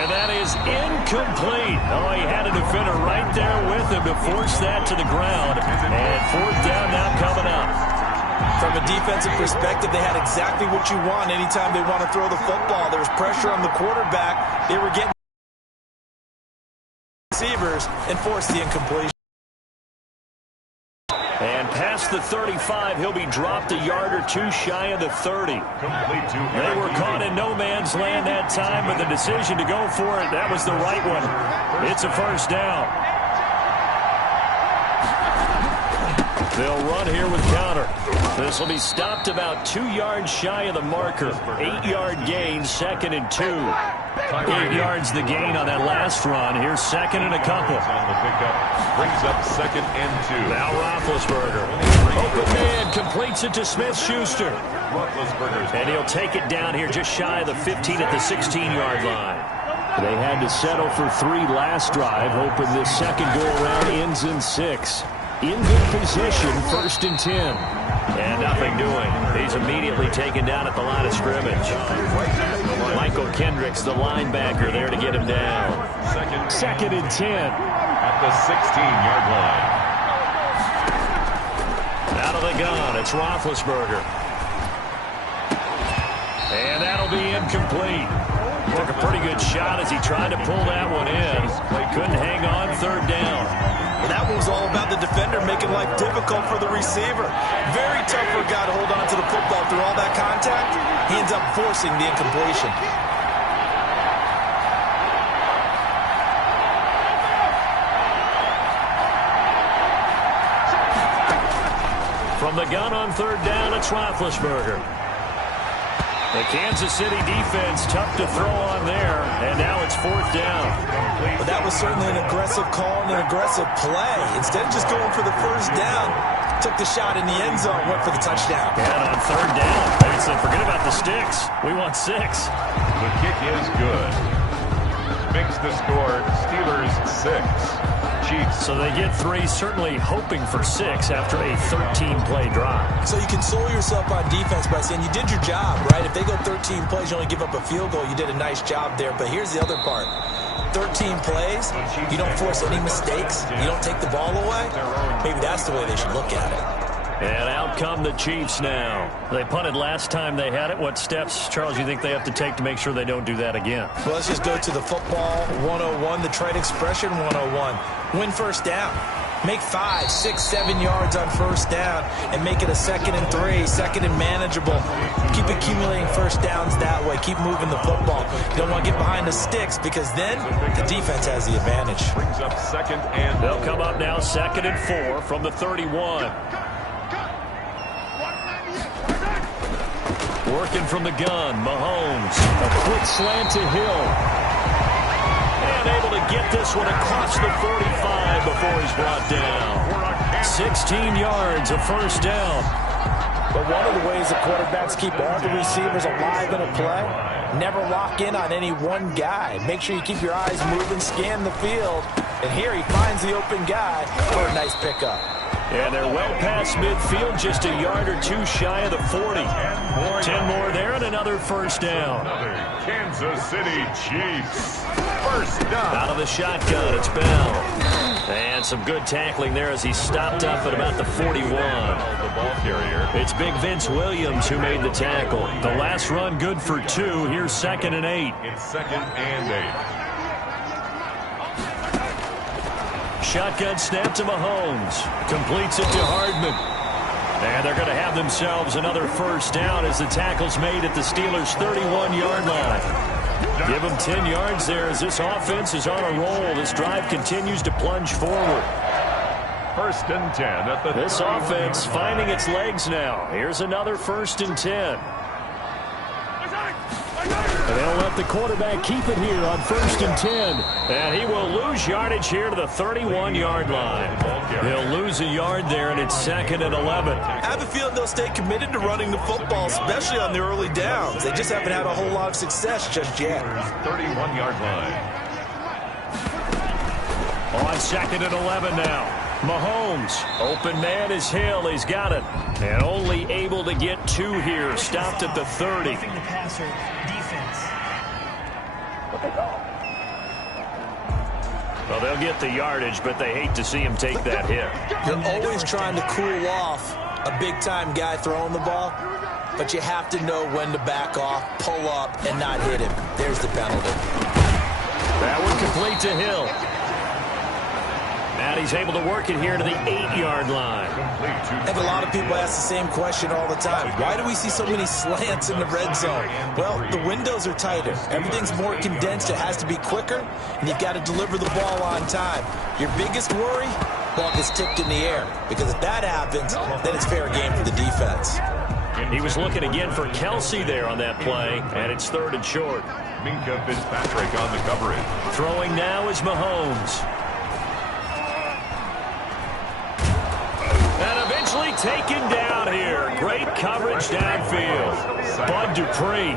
And that is incomplete. Oh, he had a defender right there with him to force that to the ground. And 4th down now coming up. From a defensive perspective, they had exactly what you want anytime they want to throw the football. There was pressure on the quarterback. They were getting receivers and forced the incompletion. past the 35. He'll be dropped a yard or two shy of the 30. They were caught in no man's land that time, but the decision to go for it, that was the right one. It's a first down. They'll run here with counter. This will be stopped about 2 yards shy of the marker. 8-yard gain, 2nd and 2. 8 yards the gain on that last run. Here's 2nd and a couple. On the pickup, brings up 2nd and 2. Now Roethlisberger. Open man completes it to Smith-Schuster. And he'll take it down here just shy of the 15 at the 16-yard line. They had to settle for 3 last drive, hoping this second go-around ends in 6. In good position, 1st and 10. And nothing doing. He's immediately taken down at the line of scrimmage. Michael Kendricks, the linebacker, there to get him down. 2nd and 10. At the 16-yard line. Out of the gun, it's Roethlisberger. And that'll be incomplete. Took a pretty good shot as he tried to pull that one in. Couldn't hang on, 3rd down. Well, that one was all about the defender making life difficult for the receiver. Very tough for a guy to hold on to the football through all that contact. He ends up forcing the incompletion. From the gun on 3rd down, it's Roethlisberger. The Kansas City defense tough to throw on there, and now it's 4th down. But that was certainly an aggressive call and an aggressive play. Instead of just going for the first down, took the shot in the end zone, went for the touchdown. And on 3rd down, they said, forget about the sticks. We want 6. The kick is good. Makes the score Steelers 6. Chiefs. So they get 3, certainly hoping for 6 after a 13-play drive. So you console yourself on defense by saying you did your job, right? If they go 13 plays, you only give up a field goal, you did a nice job there. But here's the other part. 13 plays, you don't force any mistakes, you don't take the ball away. Maybe that's the way they should look at it. And out come the Chiefs now. They punted last time they had it. What steps, Charles, you think they have to take to make sure they don't do that again? Well, let's just go to the football 101, the trade expression 101. Win first down. Make 5, 6, 7 yards on first down and make it a 2nd and 3, 2nd and manageable. Keep accumulating first downs that way. Keep moving the football. You don't want to get behind the sticks because then the defense has the advantage. Brings up 2nd and they'll come up now 2nd and 4 from the 31. Working from the gun, Mahomes. A quick slant to Hill. And able to get this one across the 45 before he's brought down. 16 yards, a first down. But one of the ways the quarterbacks keep all the receivers alive in a play, never lock in on any one guy. Make sure you keep your eyes moving, scan the field. And here he finds the open guy for a nice pickup. And they're well past midfield, just a yard or 2 shy of the 40. 10 more there and another first down. another Kansas City Chiefs. First down. Out of the shotgun, it's Bell. And some good tackling there as he stopped up at about the 41. The ball carrier. It's big Vince Williams who made the tackle. The last run good for 2. Here's 2nd and 8. It's 2nd and 8. Shotgun snap to Mahomes. Completes it to Hardman. And they're going to have themselves another first down as the tackle's made at the Steelers' 31-yard line. Give them 10 yards there as this offense is on a roll. This drive continues to plunge forward. First and 10 at the This offense finding its legs now. Here's another 1st and 10. And they'll let the quarterback keep it here on 1st and 10. And he will lose yardage here to the 31-yard line. He'll lose a yard there, and it's 2nd and 11. I have a feeling they'll stay committed to running the football, especially on the early downs. They just haven't had a whole lot of success just yet. 31-yard line. On 2nd and 11 now. Mahomes, open man is Hill. He's got it. And only able to get 2 here. Stopped at the 30. Roughing the passer defense. Well, they'll get the yardage, but they hate to see him take that hit. You're always trying to cool off a big-time guy throwing the ball, but you have to know when to back off, pull up, and not hit him. There's the penalty. That one complete to Hill. And he's able to work it here to the 8-yard line. I think a lot of people ask the same question all the time. Why do we see so many slants in the red zone? Well, the windows are tighter. Everything's more condensed. It has to be quicker, and you've got to deliver the ball on time. Your biggest worry? Ball gets tipped in the air, because if that happens, then it's fair game for the defense. He was looking again for Kelsey there on that play, and it's 3rd and short. Minka Fitzpatrick on the coverage. Throwing now is Mahomes. And eventually taken down here. Great coverage downfield. Bud Dupree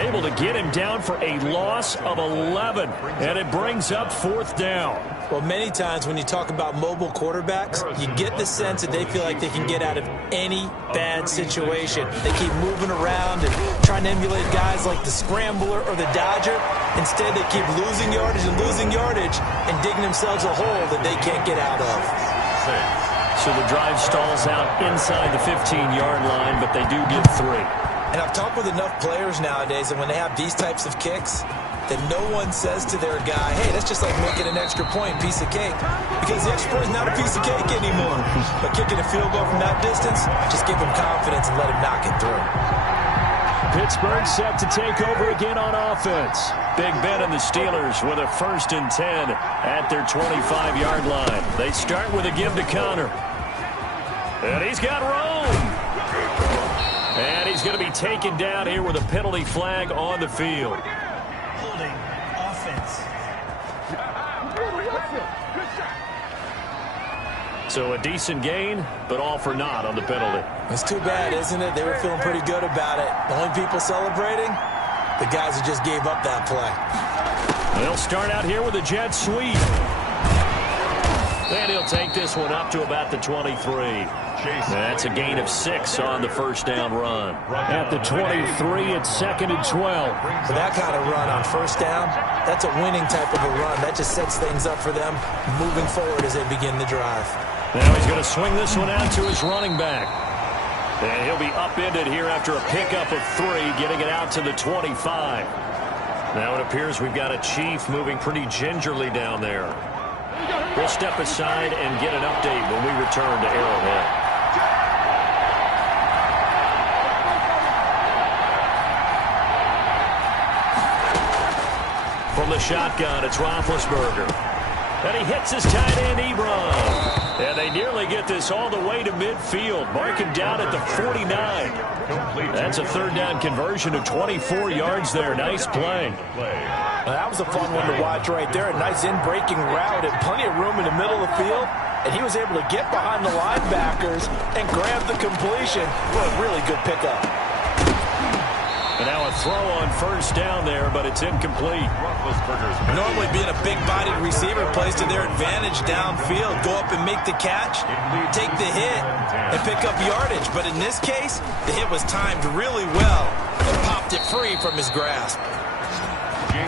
able to get him down for a loss of 11. And it brings up 4th down. Well, many times when you talk about mobile quarterbacks, you get the sense that they feel like they can get out of any bad situation. They keep moving around and trying to emulate guys like the Scrambler or the Dodger. Instead, they keep losing yardage and digging themselves a hole that they can't get out of. So the drive stalls out inside the 15-yard line, but they do get 3. And I've talked with enough players nowadays, and when they have these types of kicks, that no one says to their guy, hey, that's just like making an extra point, piece of cake. Because the extra point is not a piece of cake anymore. But kicking a field goal from that distance, just give him confidence and let him knock it through. Pittsburgh set to take over again on offense. Big Ben and the Steelers with a 1st and 10 at their 25-yard line. They start with a give to Connor. And he's got room. And he's going to be taken down here with a penalty flag on the field. Holding offense. So a decent gain, but all for naught on the penalty. It's too bad, isn't it? They were feeling pretty good about it. The only people celebrating? The guys who just gave up that play. They'll start out here with a jet sweep. And he'll take this one up to about the 23. That's a gain of 6 on the 1st down run. At the 23, it's 2nd and 12. For that kind of run on 1st down, that's a winning type of a run. That just sets things up for them moving forward as they begin the drive. Now he's going to swing this one out to his running back. And he'll be upended here after a pickup of 3, getting it out to the 25. Now it appears we've got a Chief moving pretty gingerly down there. We'll step aside and get an update when we return to Arrowhead. From the shotgun, it's Roethlisberger. And he hits his tight end, Ebron. And they nearly get this all the way to midfield. Marking down at the 49. That's a 3rd down conversion of 24 yards there. Nice play. Well, that was a fun one to watch right there. A nice in-breaking route and plenty of room in the middle of the field. And he was able to get behind the linebackers and grab the completion. What a really good pickup. And now a throw on 1st down there, but it's incomplete. Normally being a big-bodied receiver plays to their advantage downfield. Go up and make the catch, take the hit, and pick up yardage. But in this case, the hit was timed really well and popped it free from his grasp.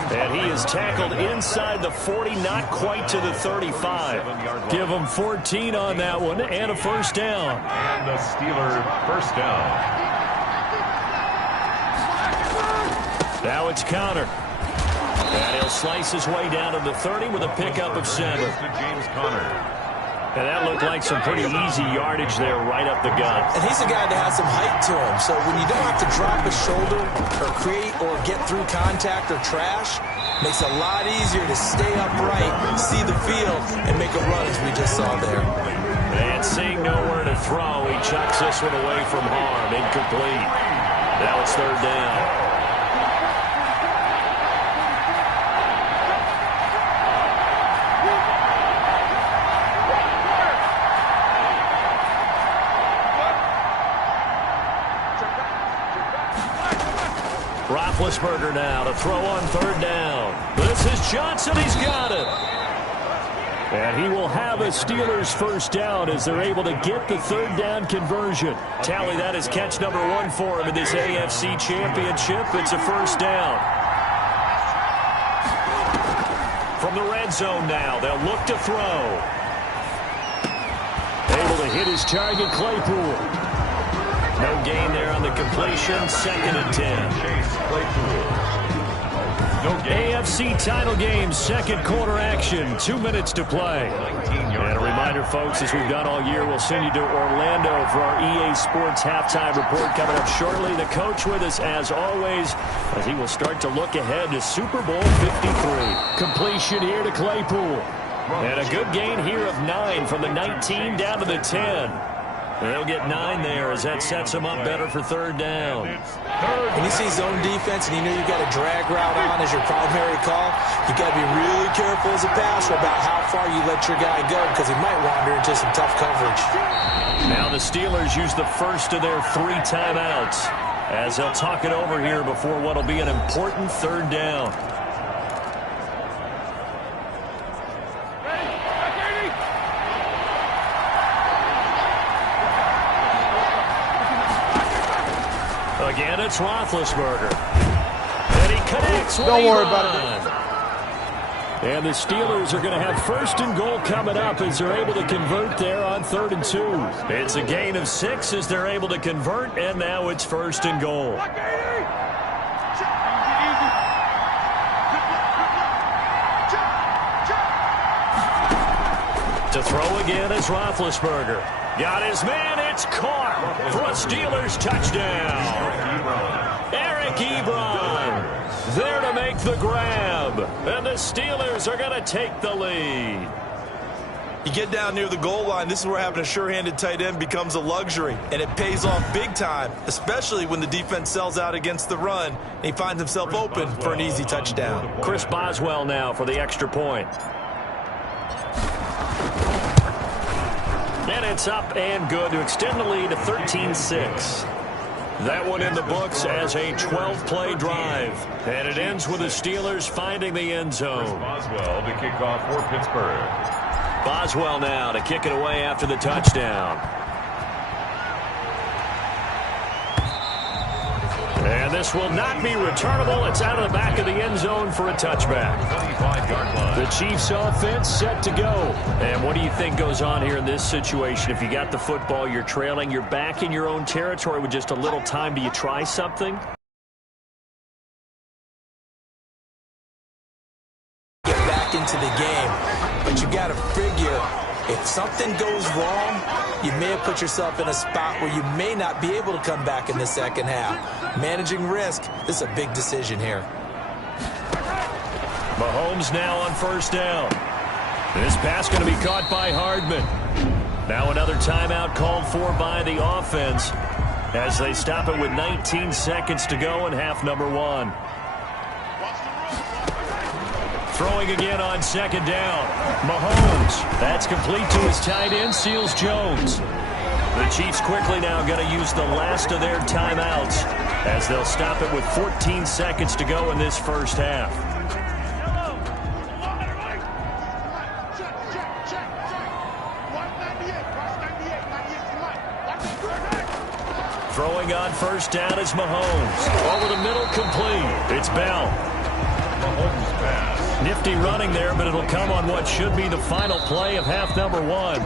And he is tackled inside the 40, not quite to the 35. Give him 14 on that one and a 1st down. And the Steelers 1st down. Now it's Connor. And he'll slice his way down to the 30 with a pickup of 7. James Conner. And that looked like some pretty easy yardage there right up the gut. And he's a guy that has some height to him. So when you don't have to drop a shoulder or create or get through contact or trash, makes it a lot easier to stay upright, see the field, and make a run as we just saw there. And seeing nowhere to throw, he chucks this one away from harm. Incomplete. Now it's 3rd down. Roethlisberger now to throw on 3rd down. This is Johnson. He's got it. And he will have a Steelers 1st down as they're able to get the 3rd down conversion. Tally, that is catch number 1 for him in this AFC Championship. It's a 1st down. From the red zone now, they'll look to throw. Able to hit his target, Claypool. No gain there on the completion. 2nd and 10. AFC title game, 2nd quarter action. 2 minutes to play. And Reminder, folks, as we've done all year, we'll send you to Orlando for our EA Sports halftime report coming up shortly. The coach with us, as always, as he will start to look ahead to Super Bowl 53. Completion here to Claypool. And a good gain here of 9 from the 19 down to the 10. They'll get 9 there as that sets them up better for third down. When you see zone defense and you know you've got a drag route on as your primary call, you got to be really careful as a passer about how far you let your guy go because he might wander into some tough coverage. Now the Steelers use the first of their 3 timeouts as they'll talk it over here before what will be an important third down. Again, it's Roethlisberger. And he connects. Don't worry about it. And the Steelers are going to have first and goal coming up as they're able to convert there on 3rd and 2. It's a gain of 6 as they're able to convert, and now it's first and goal. To throw again is Roethlisberger. Got his man, it's caught for a Steelers touchdown. Eric Ebron there to make the grab. And the Steelers are going to take the lead. You get down near the goal line, this is where having a sure-handed tight end becomes a luxury, and it pays off big time, especially when the defense sells out against the run, and he finds himself open for an easy touchdown. Chris Boswell now for the extra point. And it's up and good to extend the lead to 13-6. That one in the books as a 12-play drive. And it ends with the Steelers finding the end zone. Boswell to kick off for Pittsburgh. Boswell now to kick it away after the touchdown. And this will not be returnable. It's out of the back of the end zone for a touchback. The Chiefs offense set to go. And what do you think goes on here in this situation? If you got the football, you're trailing, you're back in your own territory with just a little time. Do you try something? Get back into the game. But you got to figure, if something goes wrong, you may have put yourself in a spot where you may not be able to come back in the second half. Managing risk, this is a big decision here. Mahomes now on first down. This pass going to be caught by Hardman. Now another timeout called for by the offense as they stop it with 19 seconds to go in half number 1. Throwing again on second down. Mahomes. That's complete to his tight end, Seals Jones. The Chiefs quickly now going to use the last of their timeouts as they'll stop it with 14 seconds to go in this first half. Throwing on first down is Mahomes. Over the middle, complete. It's Bell. Mahomes pass. Nifty running there, but it'll come on what should be the final play of half number 1.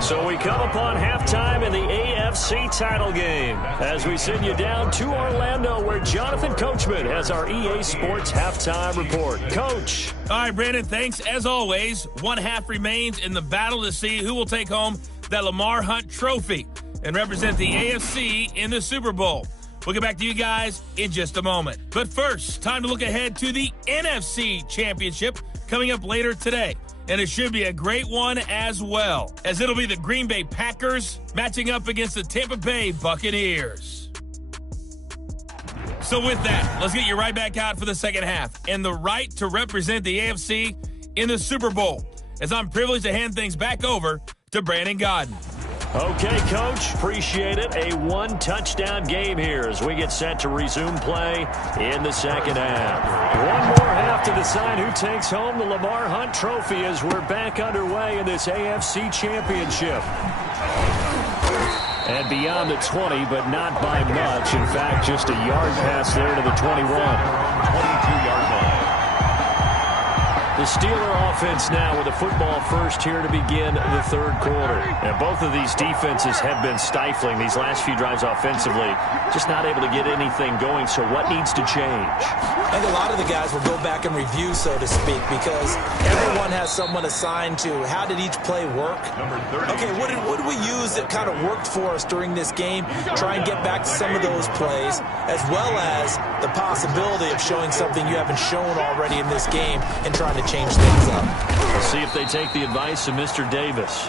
So we come upon halftime in the AFC title game as we send you down to Orlando where Jonathan Coachman has our EA Sports halftime report. Coach. All right, Brandon, thanks. As always, one half remains in the battle to see who will take home that Lamar Hunt trophy and represent the AFC in the Super Bowl. We'll get back to you guys in just a moment. But first, time to look ahead to the NFC Championship coming up later today. And it should be a great one as well, as it'll be the Green Bay Packers matching up against the Tampa Bay Buccaneers. So with that, let's get you right back out for the second half and the right to represent the AFC in the Super Bowl, as I'm privileged to hand things back over to Brandon Godden. Okay, Coach. Appreciate it. A one-touchdown game here as we get set to resume play in the second half. One more half to decide who takes home the Lamar Hunt trophy as we're back underway in this AFC Championship. And beyond the 20, but not by much. In fact, just a yard pass there to the 21. 22-yard line. The Steeler offense now with a football first here to begin the third quarter. And both of these defenses have been stifling these last few drives offensively. Just not able to get anything going, so what needs to change? I think a lot of the guys will go back and review, so to speak, because everyone has someone assigned to how did each play work. Okay, what did we use that kind of worked for us during this game? Try and get back to some of those plays, as well as the possibility of showing something you haven't shown already in this game and trying to change things up. We'll see if they take the advice of Mr. Davis.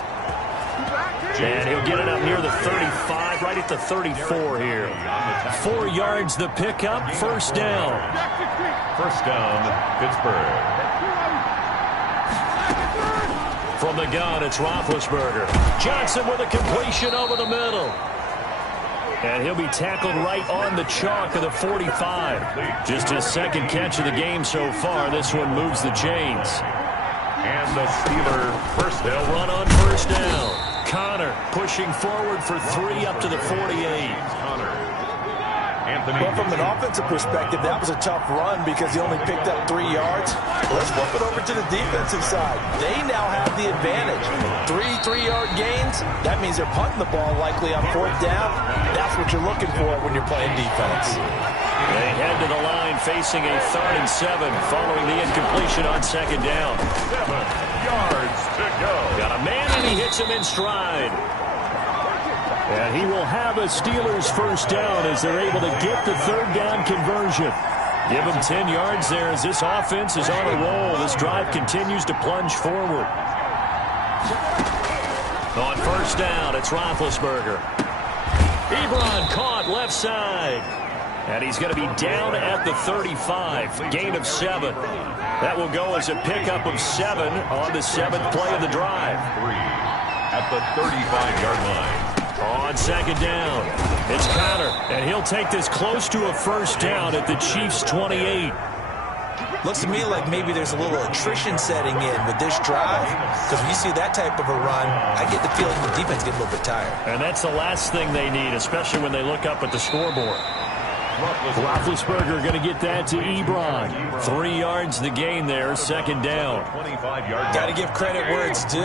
And he'll get it up near the 35, right at the 34 here. 4 yards the pickup, first down. First down, Pittsburgh. From the gun, it's Roethlisberger. Johnson with a completion over the middle. And he'll be tackled right on the chalk of the 45. Just his second catch of the game so far. This one moves the chains. And the Steeler first down. They'll run on first down. Connor pushing forward for 3 up to the 48. Well, from an offensive perspective, that was a tough run because he only picked up 3 yards. Let's flip it over to the defensive side. They now have the advantage. 3-3-yard gains, that means they're punting the ball likely on fourth down. That's what you're looking for when you're playing defense. They head to the line facing a 3rd and 7 following the incompletion on second down. 7 yards to go. Got a man and he hits him in stride. And he will have a Steelers first down as they're able to get the 3rd down conversion. Give him 10 yards there as this offense is on a roll. This drive continues to plunge forward. On first down, it's Roethlisberger. Ebron caught left side. And he's going to be down at the 35. Gain of 7. That will go as a pickup of 7 on the 7th play of the drive. 3 at the 35-yard line. On second down, it's Connor, and he'll take this close to a first down at the Chiefs' 28. Looks to me like maybe there's a little attrition setting in with this drive, because when you see that type of a run, I get the feeling the defense gets a little bit tired. And that's the last thing they need, especially when they look up at the scoreboard. Roethlisberger going to get that to Ebron. 3 yards the gain there, second down. Got to give credit where it's due.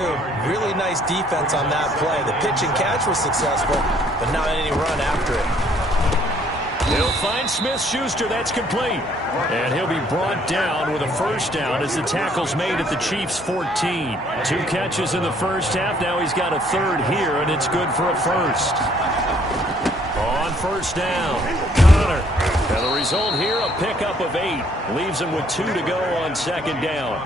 Really nice defense on that play. The pitch and catch was successful, but not any run after it. He'll find Smith-Schuster. That's complete. And he'll be brought down with a first down as the tackle's made at the Chiefs' 14. 2 catches in the first half. Now he's got a 3rd here, and it's good for a first. On first down, Connor. And the result here, a pickup of 8. Leaves him with 2 to go on second down.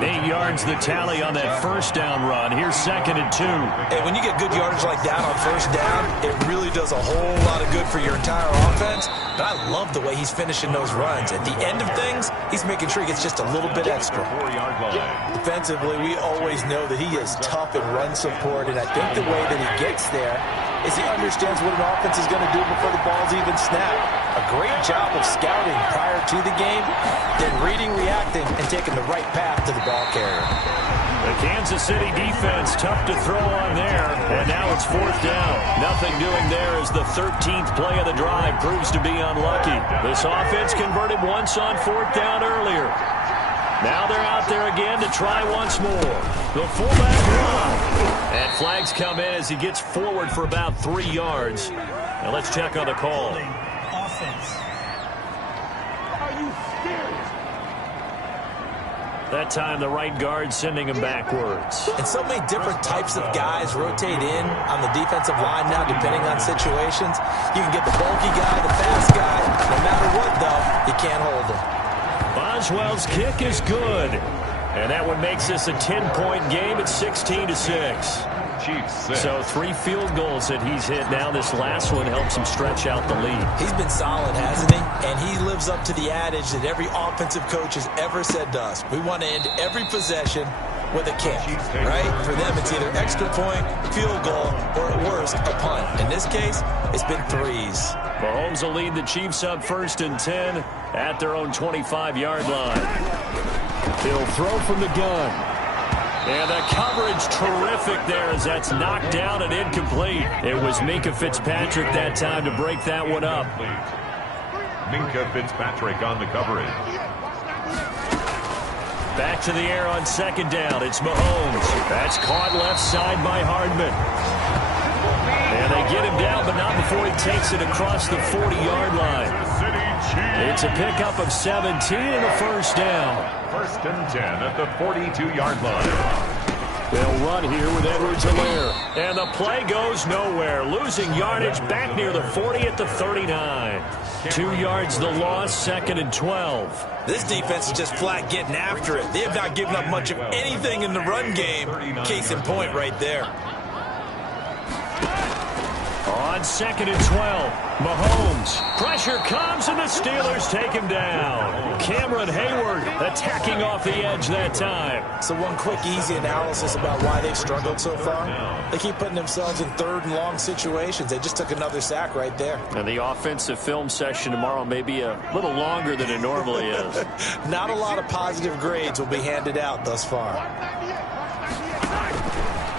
8 yards the tally on that first down run. Here's 2nd and 2. And when you get good yardage like that on first down, it really does a whole lot of good for your entire offense. But I love the way he's finishing those runs. At the end of things, he's making sure he gets just a little bit extra. 4-yard line. Defensively, we always know that he is tough in run support, and I think the way that he gets there is he understands what an offense is going to do before the ball's even snapped. A great job of scouting prior to the game, then reading, reacting, and taking the right path to the ball carrier. The Kansas City defense tough to throw on there, and now it's 4th down. Nothing doing there as the 13th play of the drive proves to be unlucky. This offense converted once on 4th down earlier. Now they're out there again to try once more. The fullback run. And flags come in as he gets forward for about 3 yards. Now let's check on the call. Offense. That time the right guard sending him backwards. And so many different types of guys rotate in on the defensive line now depending on situations. You can get the bulky guy, the fast guy. No matter what, though, you can't hold him. Boswell's kick is good. And that one makes this a 10-point game at 16-6. Chiefs 6. So 3 field goals that he's hit now. This last one helps him stretch out the lead. He's been solid, hasn't he? And he lives up to the adage that every offensive coach has ever said to us. We want to end every possession with a kick, right? For them, it's either extra point, field goal, or at worst, a punt. In this case, it's been 3s. Mahomes will lead the Chiefs up 1st and 10 at their own 25-yard line. He'll throw from the gun. And the coverage terrific there as that's knocked down and incomplete. It was Minkah Fitzpatrick that time to break that one up. Minkah Fitzpatrick on the coverage. Back to the air on second down. It's Mahomes. That's caught left side by Hardman. And they get him down, but not before he takes it across the 40-yard line. It's a pickup of 17 and a first down. 1st and 10 at the 42-yard line. They'll run here with Edwards-Helaire. And the play goes nowhere. Losing yardage back near the 40 at the 39. 2 yards the loss, 2nd and 12. This defense is just flat getting after it. They have not given up much of anything in the run game. Case in point right there. On 2nd and 12, Mahomes. Pressure comes, and the Steelers take him down. Cameron Hayward attacking off the edge that time. So one quick, easy analysis about why they've struggled so far. They keep putting themselves in 3rd and long situations. They just took another sack right there. And the offensive film session tomorrow may be a little longer than it normally is. Not a lot of positive grades will be handed out thus far.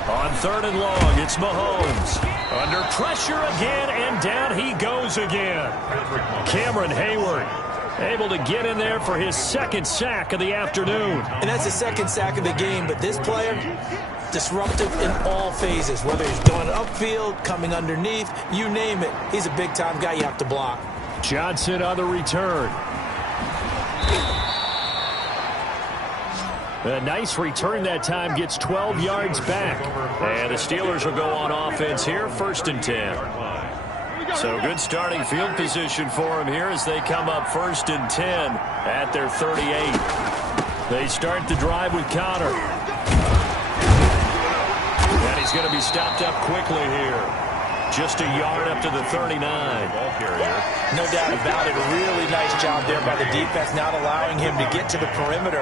On 3rd and long, it's Mahomes. Under pressure again, and down he goes again. Cameron Hayward able to get in there for his 2nd sack of the afternoon. And that's the 2nd sack of the game, but this player, disruptive in all phases, whether he's going upfield, coming underneath, you name it. He's a big-time guy you have to block. Johnson on the return. A nice return that time, gets 12 yards back. And the Steelers will go on offense here, 1st and 10. So good starting field position for him here as they come up 1st and 10 at their 38. They start the drive with Connor. And he's going to be stopped up quickly here. Just a yard up to the 39. No doubt about it. A really nice job there by the defense, not allowing him to get to the perimeter.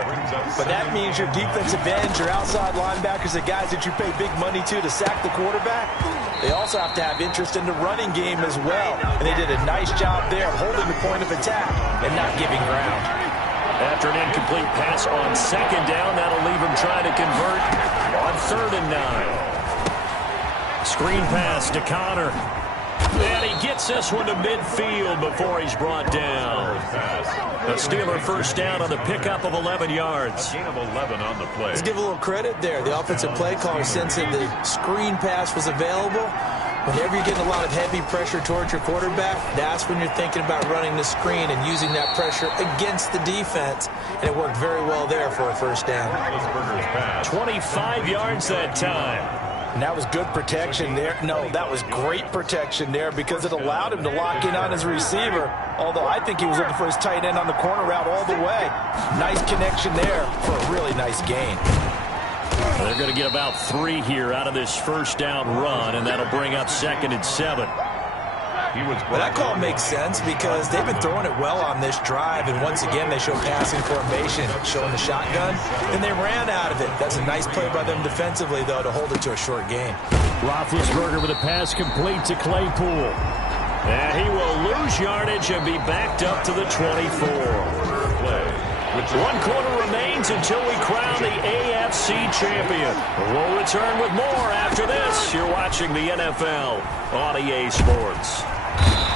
But that means your defensive ends, your outside linebackers, the guys that you pay big money to sack the quarterback, they also have to have interest in the running game as well. And they did a nice job there of holding the point of attack and not giving ground. After an incomplete pass on 2nd down, that'll leave him trying to convert on 3rd and 9. Screen pass to Connor. And he gets this one to midfield before he's brought down. A Steeler first down on the pickup of 11 yards. A gain of 11 on the play. Let's give a little credit there. The offensive play caller sensed that the screen pass was available. Whenever you're getting a lot of heavy pressure towards your quarterback, that's when you're thinking about running the screen and using that pressure against the defense. And it worked very well there for a first down. 25 yards that time. And that was good protection there. No, that was great protection there because it allowed him to lock in on his receiver. Although I think he was looking for his tight end on the corner route all the way. Nice connection there for a really nice gain. They're going to get about 3 here out of this first down run, and that'll bring up 2nd and 7. Well, that call makes sense because they've been throwing it well on this drive, and once again they show passing formation, showing the shotgun, and they ran out of it. That's a nice play by them defensively, though, to hold it to a short gain. Roethlisberger with a pass complete to Claypool. And he will lose yardage and be backed up to the 24. 1 quarter remains until we crown the AFC champion. We'll return with more after this. You're watching the NFL on EA Sports.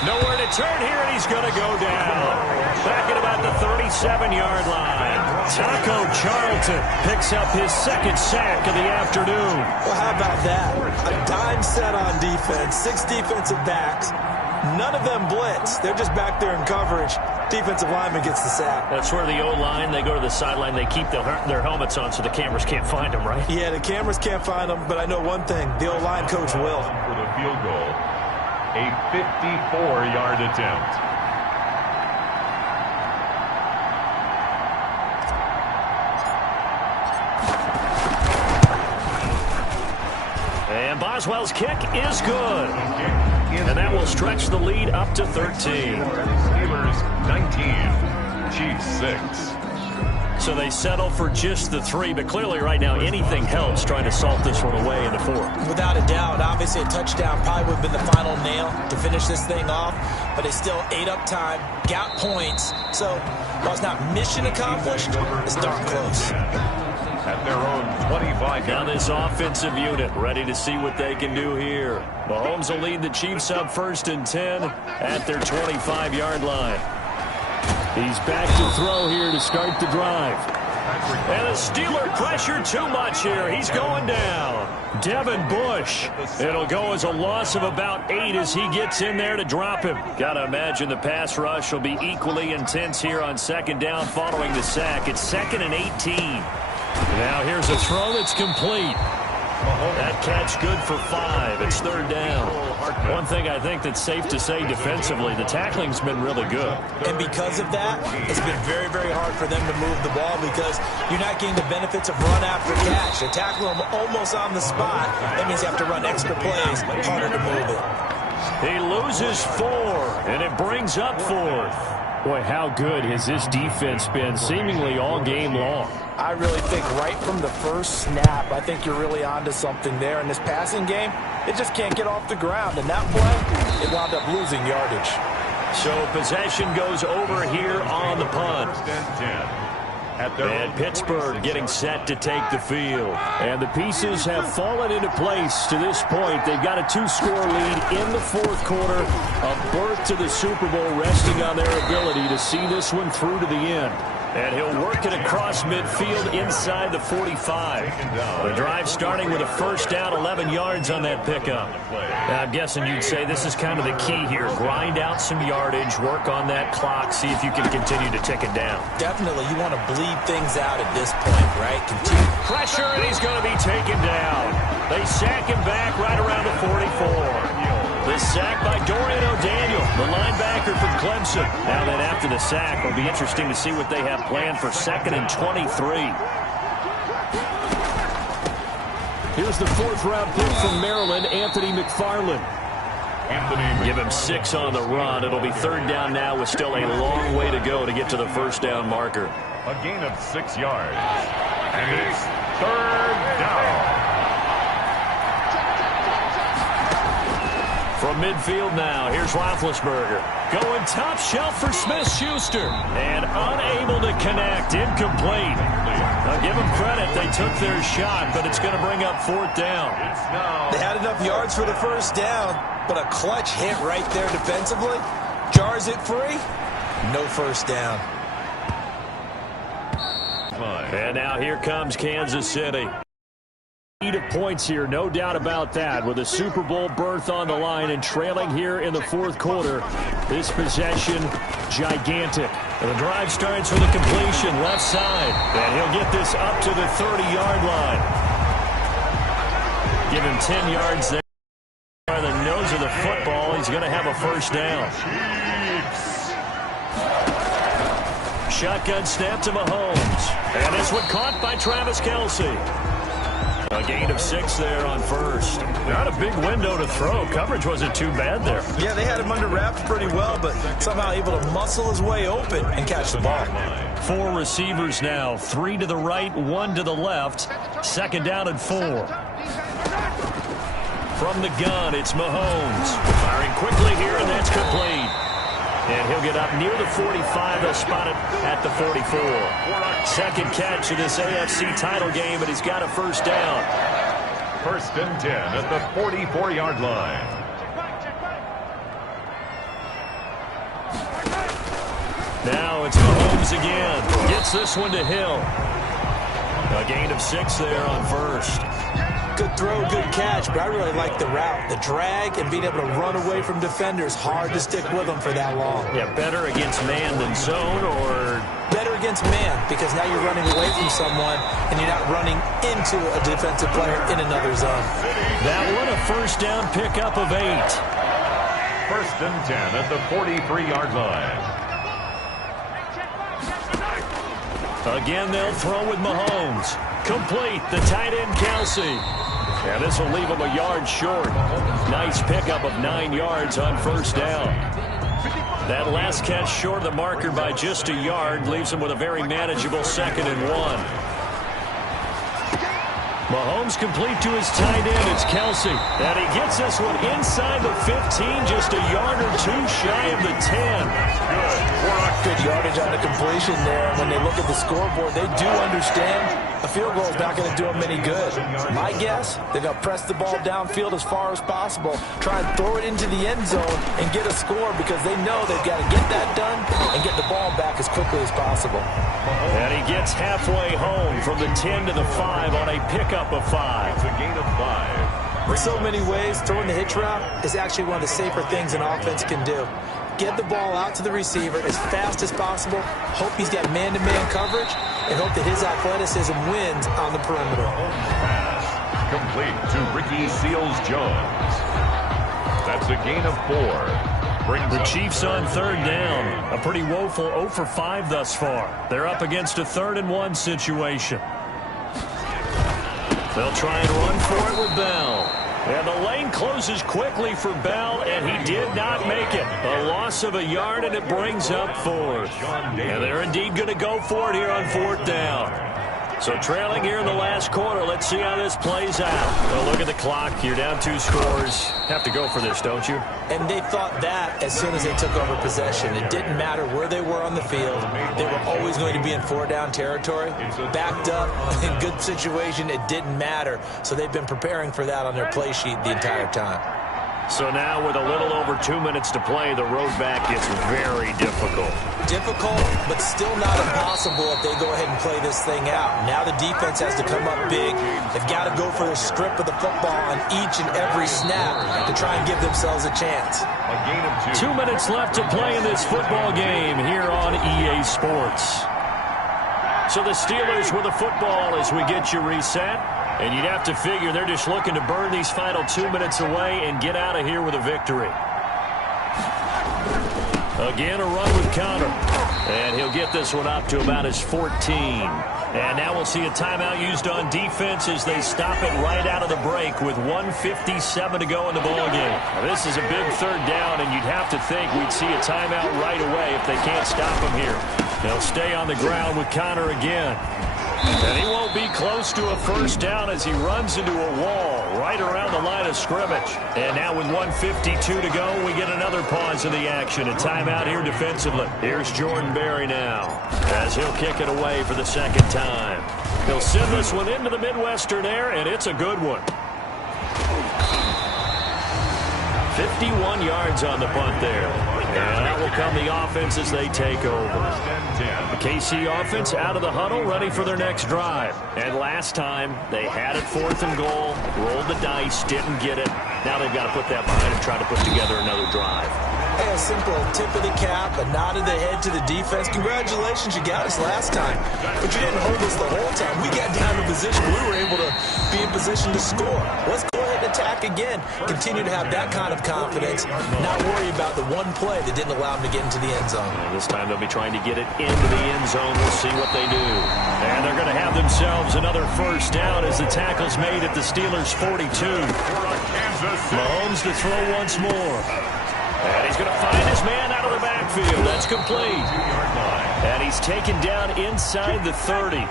Nowhere to turn here, and he's going to go down. Back at about the 37-yard line. Taco Charlton picks up his 2nd sack of the afternoon. Well, how about that? A dime set on defense, 6 defensive backs. None of them blitz. They're just back there in coverage. Defensive lineman gets the sack. That's where the O-line, they go to the sideline, they keep their helmets on so the cameras can't find them, right? Yeah, the cameras can't find them, but I know one thing. The O-line coach will. For the field goal, a 54-yard attempt. And Boswell's kick is good. And that will stretch the lead up to 13. Steelers 19, Chiefs 6. So they settle for just the 3, but clearly right now anything helps trying to salt this one away in the 4th. Without a doubt, obviously a touchdown probably would have been the final nail to finish this thing off, but they still ate up time, got points. So while it's not mission accomplished, it's darn close. At their own 25. Now this offensive unit ready to see what they can do here. Mahomes will lead the Chiefs up 1st and 10 at their 25-yard line. He's back to throw here to start the drive. And the Steeler pressure too much here. He's going down. Devin Bush. It'll go as a loss of about 8 as he gets in there to drop him. Got to imagine the pass rush will be equally intense here on second down following the sack. It's 2nd and 18. Now here's a throw that's complete. That catch good for 5. It's 3rd down. One thing I think that's safe to say defensively, the tackling's been really good. And because of that, it's been very, very hard for them to move the ball because you're not getting the benefits of run after catch. They tackle them almost on the spot. That means you have to run extra plays, harder to move it. He loses 4, and it brings up 4th. Boy, how good has this defense been seemingly all game long? I really think right from the first snap, I think you're really onto something there. In this passing game, it just can't get off the ground. And that play, it wound up losing yardage. So possession goes over here on the punt. And Pittsburgh getting set to take the field. And the pieces have fallen into place to this point. They've got a 2-score lead in the 4th quarter. A berth to the Super Bowl resting on their ability to see this one through to the end. And he'll work it across midfield inside the 45. The drive starting with a first down, 11 yards on that pickup. Now, I'm guessing you'd say this is kind of the key here. Grind out some yardage, work on that clock, see if you can continue to tick it down. Definitely, you want to bleed things out at this point, right? Continue. Pressure, and he's going to be taken down. They sack him back right around the 44. The sack by Dorian O'Daniel, the linebacker from Clemson. Now then, after the sack, it'll be interesting to see what they have planned for 2nd and 23. Here's the 4th-round pick from Maryland, Anthony McFarland. Give him 6 on the run. It'll be 3rd down now with still a long way to go to get to the first down marker. A gain of 6 yards. And it's 3rd down. From midfield now, here's Roethlisberger. Going top shelf for Smith-Schuster. And unable to connect. Incomplete. Now give them credit. They took their shot, but it's going to bring up 4th down. They had enough yards for the first down, but a clutch hit right there defensively. Jars it free. No first down. And now here comes Kansas City. Of points here, no doubt about that, with a Super Bowl berth on the line and trailing here in the 4th quarter. This possession, gigantic. And the drive starts with a completion left side, and he'll get this up to the 30-yard line. Give him 10 yards there. By the nose of the football, he's going to have a first down. Shotgun snap to Mahomes, and this one caught by Travis Kelce. A gain of 6 there on first. Not a big window to throw. Coverage wasn't too bad there. Yeah, they had him under wraps pretty well, but somehow able to muscle his way open and catch the ball. 4 receivers now. 3 to the right, 1 to the left. 2nd down and 4. From the gun, it's Mahomes. Firing quickly here, and that's complete. And he'll get up near the 45. They'll spot it at the 44. 2nd catch of this AFC title game, but he's got a first down. 1st and 10 at the 44-yard line. Now it's Mahomes again. Gets this one to Hill. A gain of 6 there on first. Good throw, good catch, but I really like the route. The drag and being able to run away from defenders, hard to stick with them for that long. Yeah, better against man than zone, or? Better against man, because now you're running away from someone and you're not running into a defensive player in another zone. That one a first down pickup of 8. 1st and 10 at the 43-yard line. Again, they'll throw with Mahomes. Complete, the tight end Kelce. And this will leave him a yard short. Nice pickup of 9 yards on first down. That last catch short of the marker by just a yard leaves him with a very manageable 2nd and 1. Mahomes complete to his tight end. It's Kelce. And he gets this one inside the 15, just a yard or 2 shy of the 10. Good for a good yardage on the completion there. When they look at the scoreboard, they do understand a field goal is not going to do them any good. My guess, they're going to press the ball downfield as far as possible, try and throw it into the end zone and get a score because they know they've got to get that done and get the ball back as quickly as possible. And he gets halfway home from the 10 to the 5 on a pickup of 5. It's a gain of 5. In so many ways, throwing the hitch route is actually one of the safer things an offense can do. Get the ball out to the receiver as fast as possible, hope he's got man-to-man coverage, and hope that his athleticism wins on the perimeter. Pass complete to Ricky Seals-Jones. That's a gain of 4. Brings The Chiefs on third down. A pretty woeful 0 for 5 thus far. They're up against a 3rd and 1 situation. They'll try and run for it with Bell. And the lane closes quickly for Bell, and he did not make it. A loss of a yard, and it brings up 4th. And they're indeed going to go for it here on 4th down. So trailing here in the last quarter. Let's see how this plays out. Well, look at the clock. You're down 2 scores. Have to go for this, don't you? And they thought that as soon as they took over possession. It didn't matter where they were on the field. They were always going to be in 4-down territory. Backed up, in good situation, it didn't matter. So they've been preparing for that on their play sheet the entire time. So now with a little over 2 minutes to play, the road back gets very difficult. Difficult, but still not impossible if they go ahead and play this thing out. Now the defense has to come up big. They've got to go for a strip of the football on each and every snap to try and give themselves a chance. a gain of 2. 2 minutes left to play in this football game here on EA Sports. So the Steelers with the football as we get you reset. And you'd have to figure they're just looking to burn these final 2 minutes away and get out of here with a victory. Again, a run with Connor. And he'll get this one up to about his 14. And now we'll see a timeout used on defense as they stop it right out of the break with 1:57 to go in the ballgame. This is a big 3rd down, and you'd have to think we'd see a timeout right away if they can't stop him here. They'll stay on the ground with Connor again. And he won't be close to a 1st down as he runs into a wall right around the line of scrimmage. And now with 1:52 to go, we get another pause in the action. A timeout here defensively. Here's Jordan Berry now as he'll kick it away for the 2nd time. He'll send this one into the Midwestern air, and it's a good one. 51 yards on the punt there. And out will come the offense as they take over. The KC offense out of the huddle, ready for their next drive. And last time, they had it 4th and goal, rolled the dice, didn't get it. Now they've got to put that behind and try to put together another drive. Hey, a simple tip of the cap, a nod of the head to the defense. Congratulations, you got us last time. But you didn't hold us the whole time. We got down to position. We were able to be in position to score. Let's go ahead and attack again. Continue to have that kind of confidence. Not worry about the one play that didn't allow them to get into the end zone. And this time they'll be trying to get it into the end zone. We'll see what they do. And they're going to have themselves another 1st down as the tackle's made at the Steelers' 42. Mahomes to throw once more. And he's going to find his man out of the backfield. That's complete. And he's taken down inside the 30.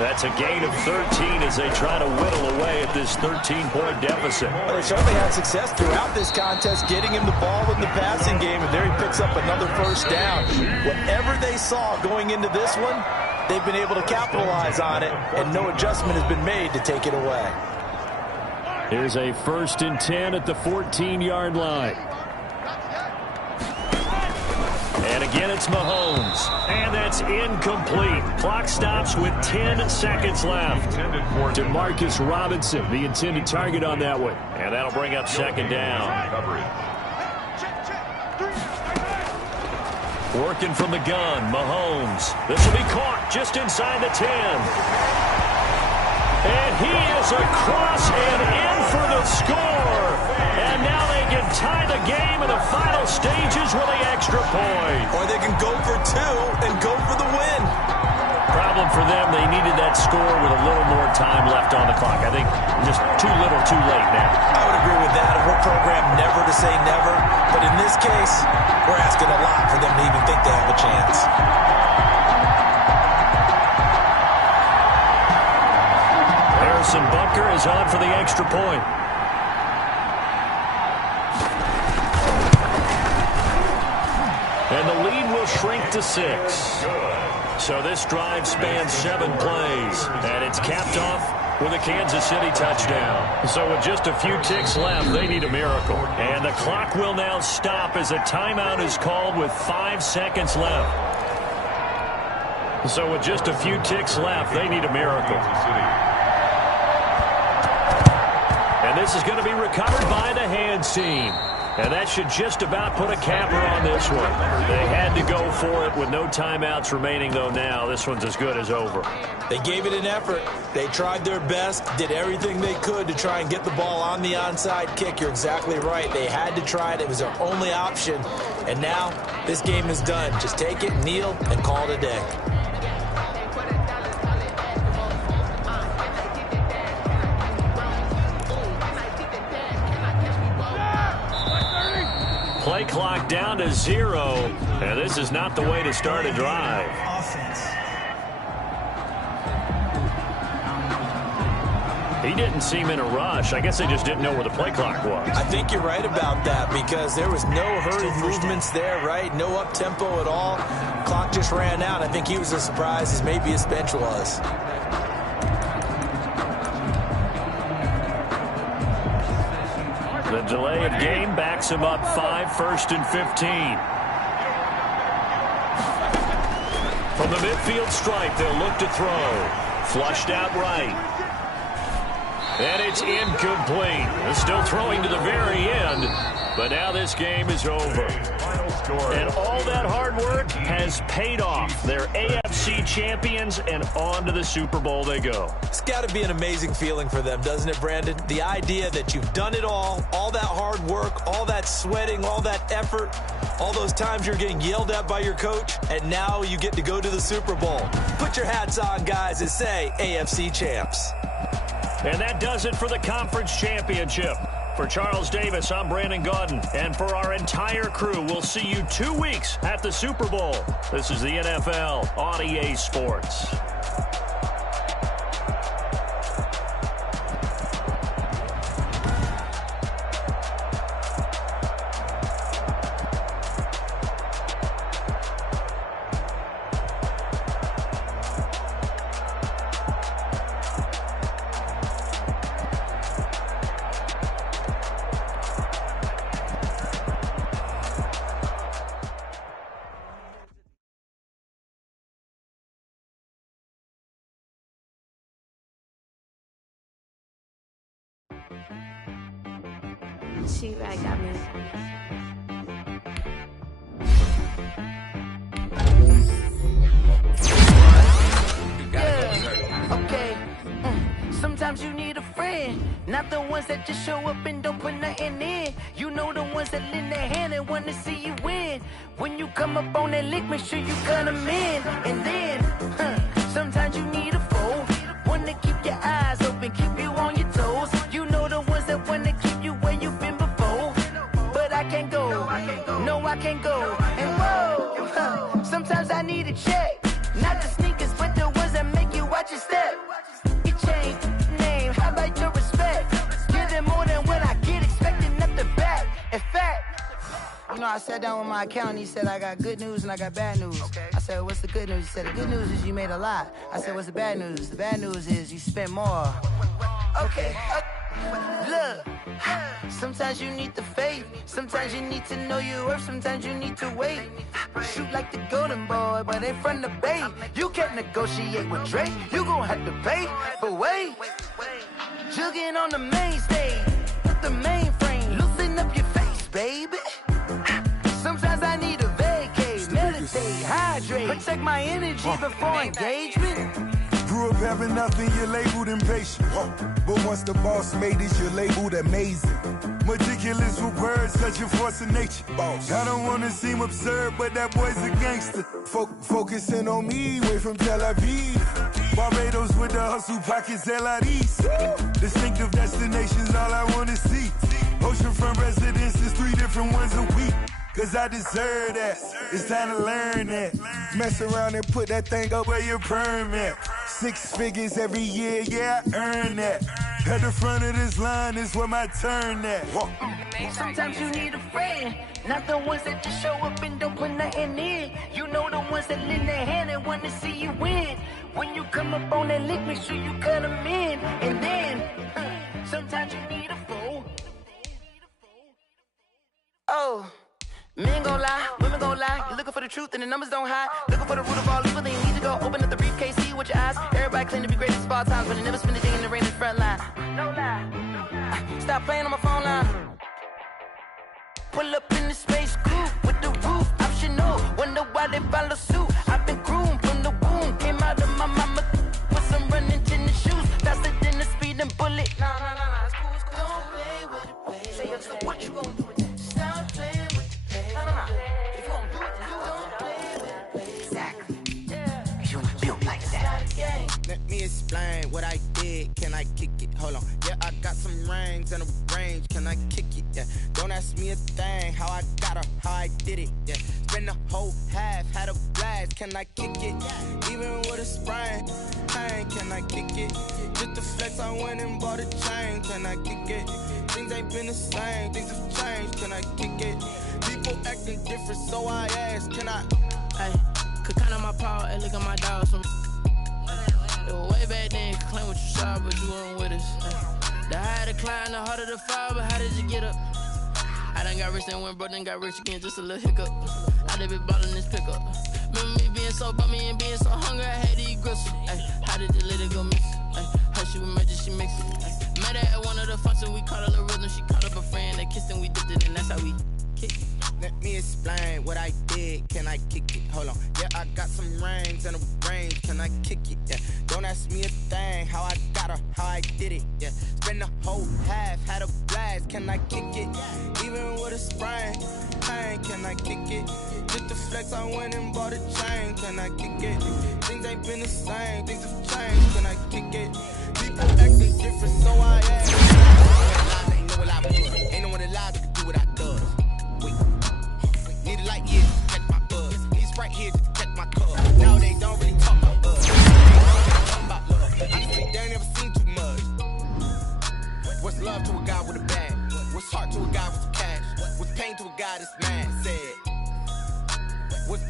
That's a gain of 13 as they try to whittle away at this 13-point deficit. Well, they certainly had success throughout this contest, getting him the ball in the passing game, and there he picks up another 1st down. Whatever they saw going into this one, they've been able to capitalize on it, and no adjustment has been made to take it away. Here's a 1st and 10 at the 14-yard line. And again, it's Mahomes. And that's incomplete. Clock stops with 10 seconds left. DeMarcus Robinson, the intended target on that one. And that'll bring up 2nd down. Working from the gun, Mahomes. This will be caught just inside the 10. And he is across and in for the score. And now they can tie the game in the final stages with the extra point. Or they can go for 2 and go for the win. Problem for them, they needed that score with a little more time left on the clock. I think just too little, too late now. I would agree with that. We're programmed never to say never. But in this case, we're asking a lot for them to even think they have a chance. Harrison Butker is on for the extra point. And the lead will shrink to 6. So this drive spans 7 plays, and it's capped off with a Kansas City touchdown. So with just a few ticks left, they need a miracle. And the clock will now stop as a timeout is called with 5 seconds left. So with just a few ticks left, they need a miracle. And this is going to be recovered by the hands team. And that should just about put a capper on this one. They had to go for it with no timeouts remaining, though now. This one's as good as over. They gave it an effort. They tried their best, did everything they could to try and get the ball on the onside kick. You're exactly right. They had to try it. It was their only option. And now this game is done. Just take it, kneel, and call it a day. Play clock down to 0, and this is not the way to start a drive. Offense. He didn't seem in a rush. I guess they just didn't know where the play clock was. I think you're right about that because there was no hurried movements there, right? No up-tempo at all. Clock just ran out. I think he was as surprised as maybe his bench was. The delay of game backs him up 5, 1st and 15. From the midfield stripe, they'll look to throw. Flushed out right. And it's incomplete. They're still throwing to the very end, but now this game is over. And all that hard work has paid off. They're AFC champions, and on to the Super Bowl they go. It's got to be an amazing feeling for them, doesn't it, Brandon? The idea that you've done it all that hard work, all that sweating, all that effort, all those times you're getting yelled at by your coach, and now you get to go to the Super Bowl. Put your hats on, guys, and say AFC champs. And that does it for the conference championship. For Charles Davis, I'm Brandon Gaudin. And for our entire crew, we'll see you 2 weeks at the Super Bowl. This is the NFL on EA Sports. She right got me. Yeah, okay. Sometimes you need a friend, not the ones that just show up and don't put nothing in. You know the ones that lend their hand and want to see you win. When you come up on that lick, make sure you cut them in. And then, sometimes you need a foe, one to keep your eyes open, keep you on your toes. You know the ones that want to keep you where you've been before. But I can't go, no I can't go. And whoa, sometimes I need a check, not the sneakers but the ones that make you watch your step. You change name, how about your respect? Give them more than what I get, expecting nothing back. In fact, you know, I sat down with my accountant. He said, I got good news and I got bad news. Okay. I said, what's the good news? He said, the good news is you made a lot. I said, what's the bad news? The bad news is you spent more. Okay. Look, sometimes you need the faith. Sometimes you need to know your worth. Sometimes you need to wait. Shoot like the golden boy, but in front of the bay. You can't negotiate with Drake. You gon' have to pay. But wait, jugging on the main stage with the mainframe. Loosen up your face, baby. Sometimes I need a vacate, meditate, hydrate, protect my energy before engagement. Grew up having nothing, you're labeled impatient. But once the boss made it, you're labeled amazing. Meticulous with words, such a force of nature. I don't wanna seem absurd, but that boy's a gangster. Focusing on me, way from Tel Aviv. Barbados with the hustle pockets, LIDs. Distinctive destinations, all I wanna see. Oceanfront residences, 3 different ones a week. Cause I deserve that, it's time to learn that. Mess around and put that thing up where your permit. 6 figures every year, yeah, I earn that. At the front of this line is where my turn at. Sometimes you need a friend, Not the ones that just show up and don't put nothing in. You know the ones that lend their hand and want to see you win. When you come up on that lick, make sure you cut them in. And then, sometimes you need a fool. Oh, men gon' lie, women gon' lie. You're looking for the truth and the numbers don't hide. Looking for the root of all evil, then you need to go open up the briefcase, see with your eyes. Everybody claim to be greatest of all times, but they never spend a day in the rain in the front line. No lie. Stop playing on my phone line. Pull up in the space coupe with the roof optional. Wonder why they follow suit. I've been groomed from the womb. Came out of my mama with some running tennis shoes. Faster than the speeding bullet. Nah, it's cool, it's cool. Don't play with it, baby. Say so what you gon' do with that? Stop playing with it, baby. Nah. If you gon' do it, then you don't play with it, baby. Exactly. Yeah. You ain't built like that. Let me explain what I did. Can I kick it? Hold on. Yeah, I got some rings and a range. Can I kick it? Yeah. Don't ask me a thing. How I got her, how I did it. Yeah. Spend the whole half, had a blast. Can I kick it? Even with a sprain. Hey, can I kick it? Just the flex, I went and bought a chain. Can I kick it? Things ain't been the same. Things have changed. Can I kick it? People acting different, so I ask. Can I? Hey, could count on my power and look at my dogs from. It was way back then, could claim what you saw, but you weren't with us. The higher the climb, the harder the fall, but how did you get up? I done got rich and went broke, then got rich again, just a little hiccup. I done been ballin' this pickup. Remember me being so bummy and being so hungry, I had to eat gristle. Ay, how did you let it go miss? Ay, how she was magic, she mixed it. Ay, met her at one of the functions, we caught a little rhythm, she caught up a friend, they kissed and we dipped it, and that's how we kick it. Let me explain what I did. Can I kick it? Hold on. Yeah, I got some rings and a range. Can I kick it? Yeah. Don't ask me a thing. How I got her, how I did it. Yeah. Spend the whole half, had a blast. Can I kick it? Even with a sprain. Hey, can I kick it? Just the flex, I went and bought a chain. Can I kick it? Things ain't been the same. Things have changed. Can I kick it? People acting different, so I ask. Ain't no one alive, ain't no one alive that can do what I do. Need a light, yeah, to catch my buzz. He's right here just to catch my cuz. Now they don't really talk about us. They don't talk about love. Honestly, they ain't never seen too much. What's love to a guy with a bag? What's heart to a guy with some cash? What's pain to a guy that's mad? Said. What's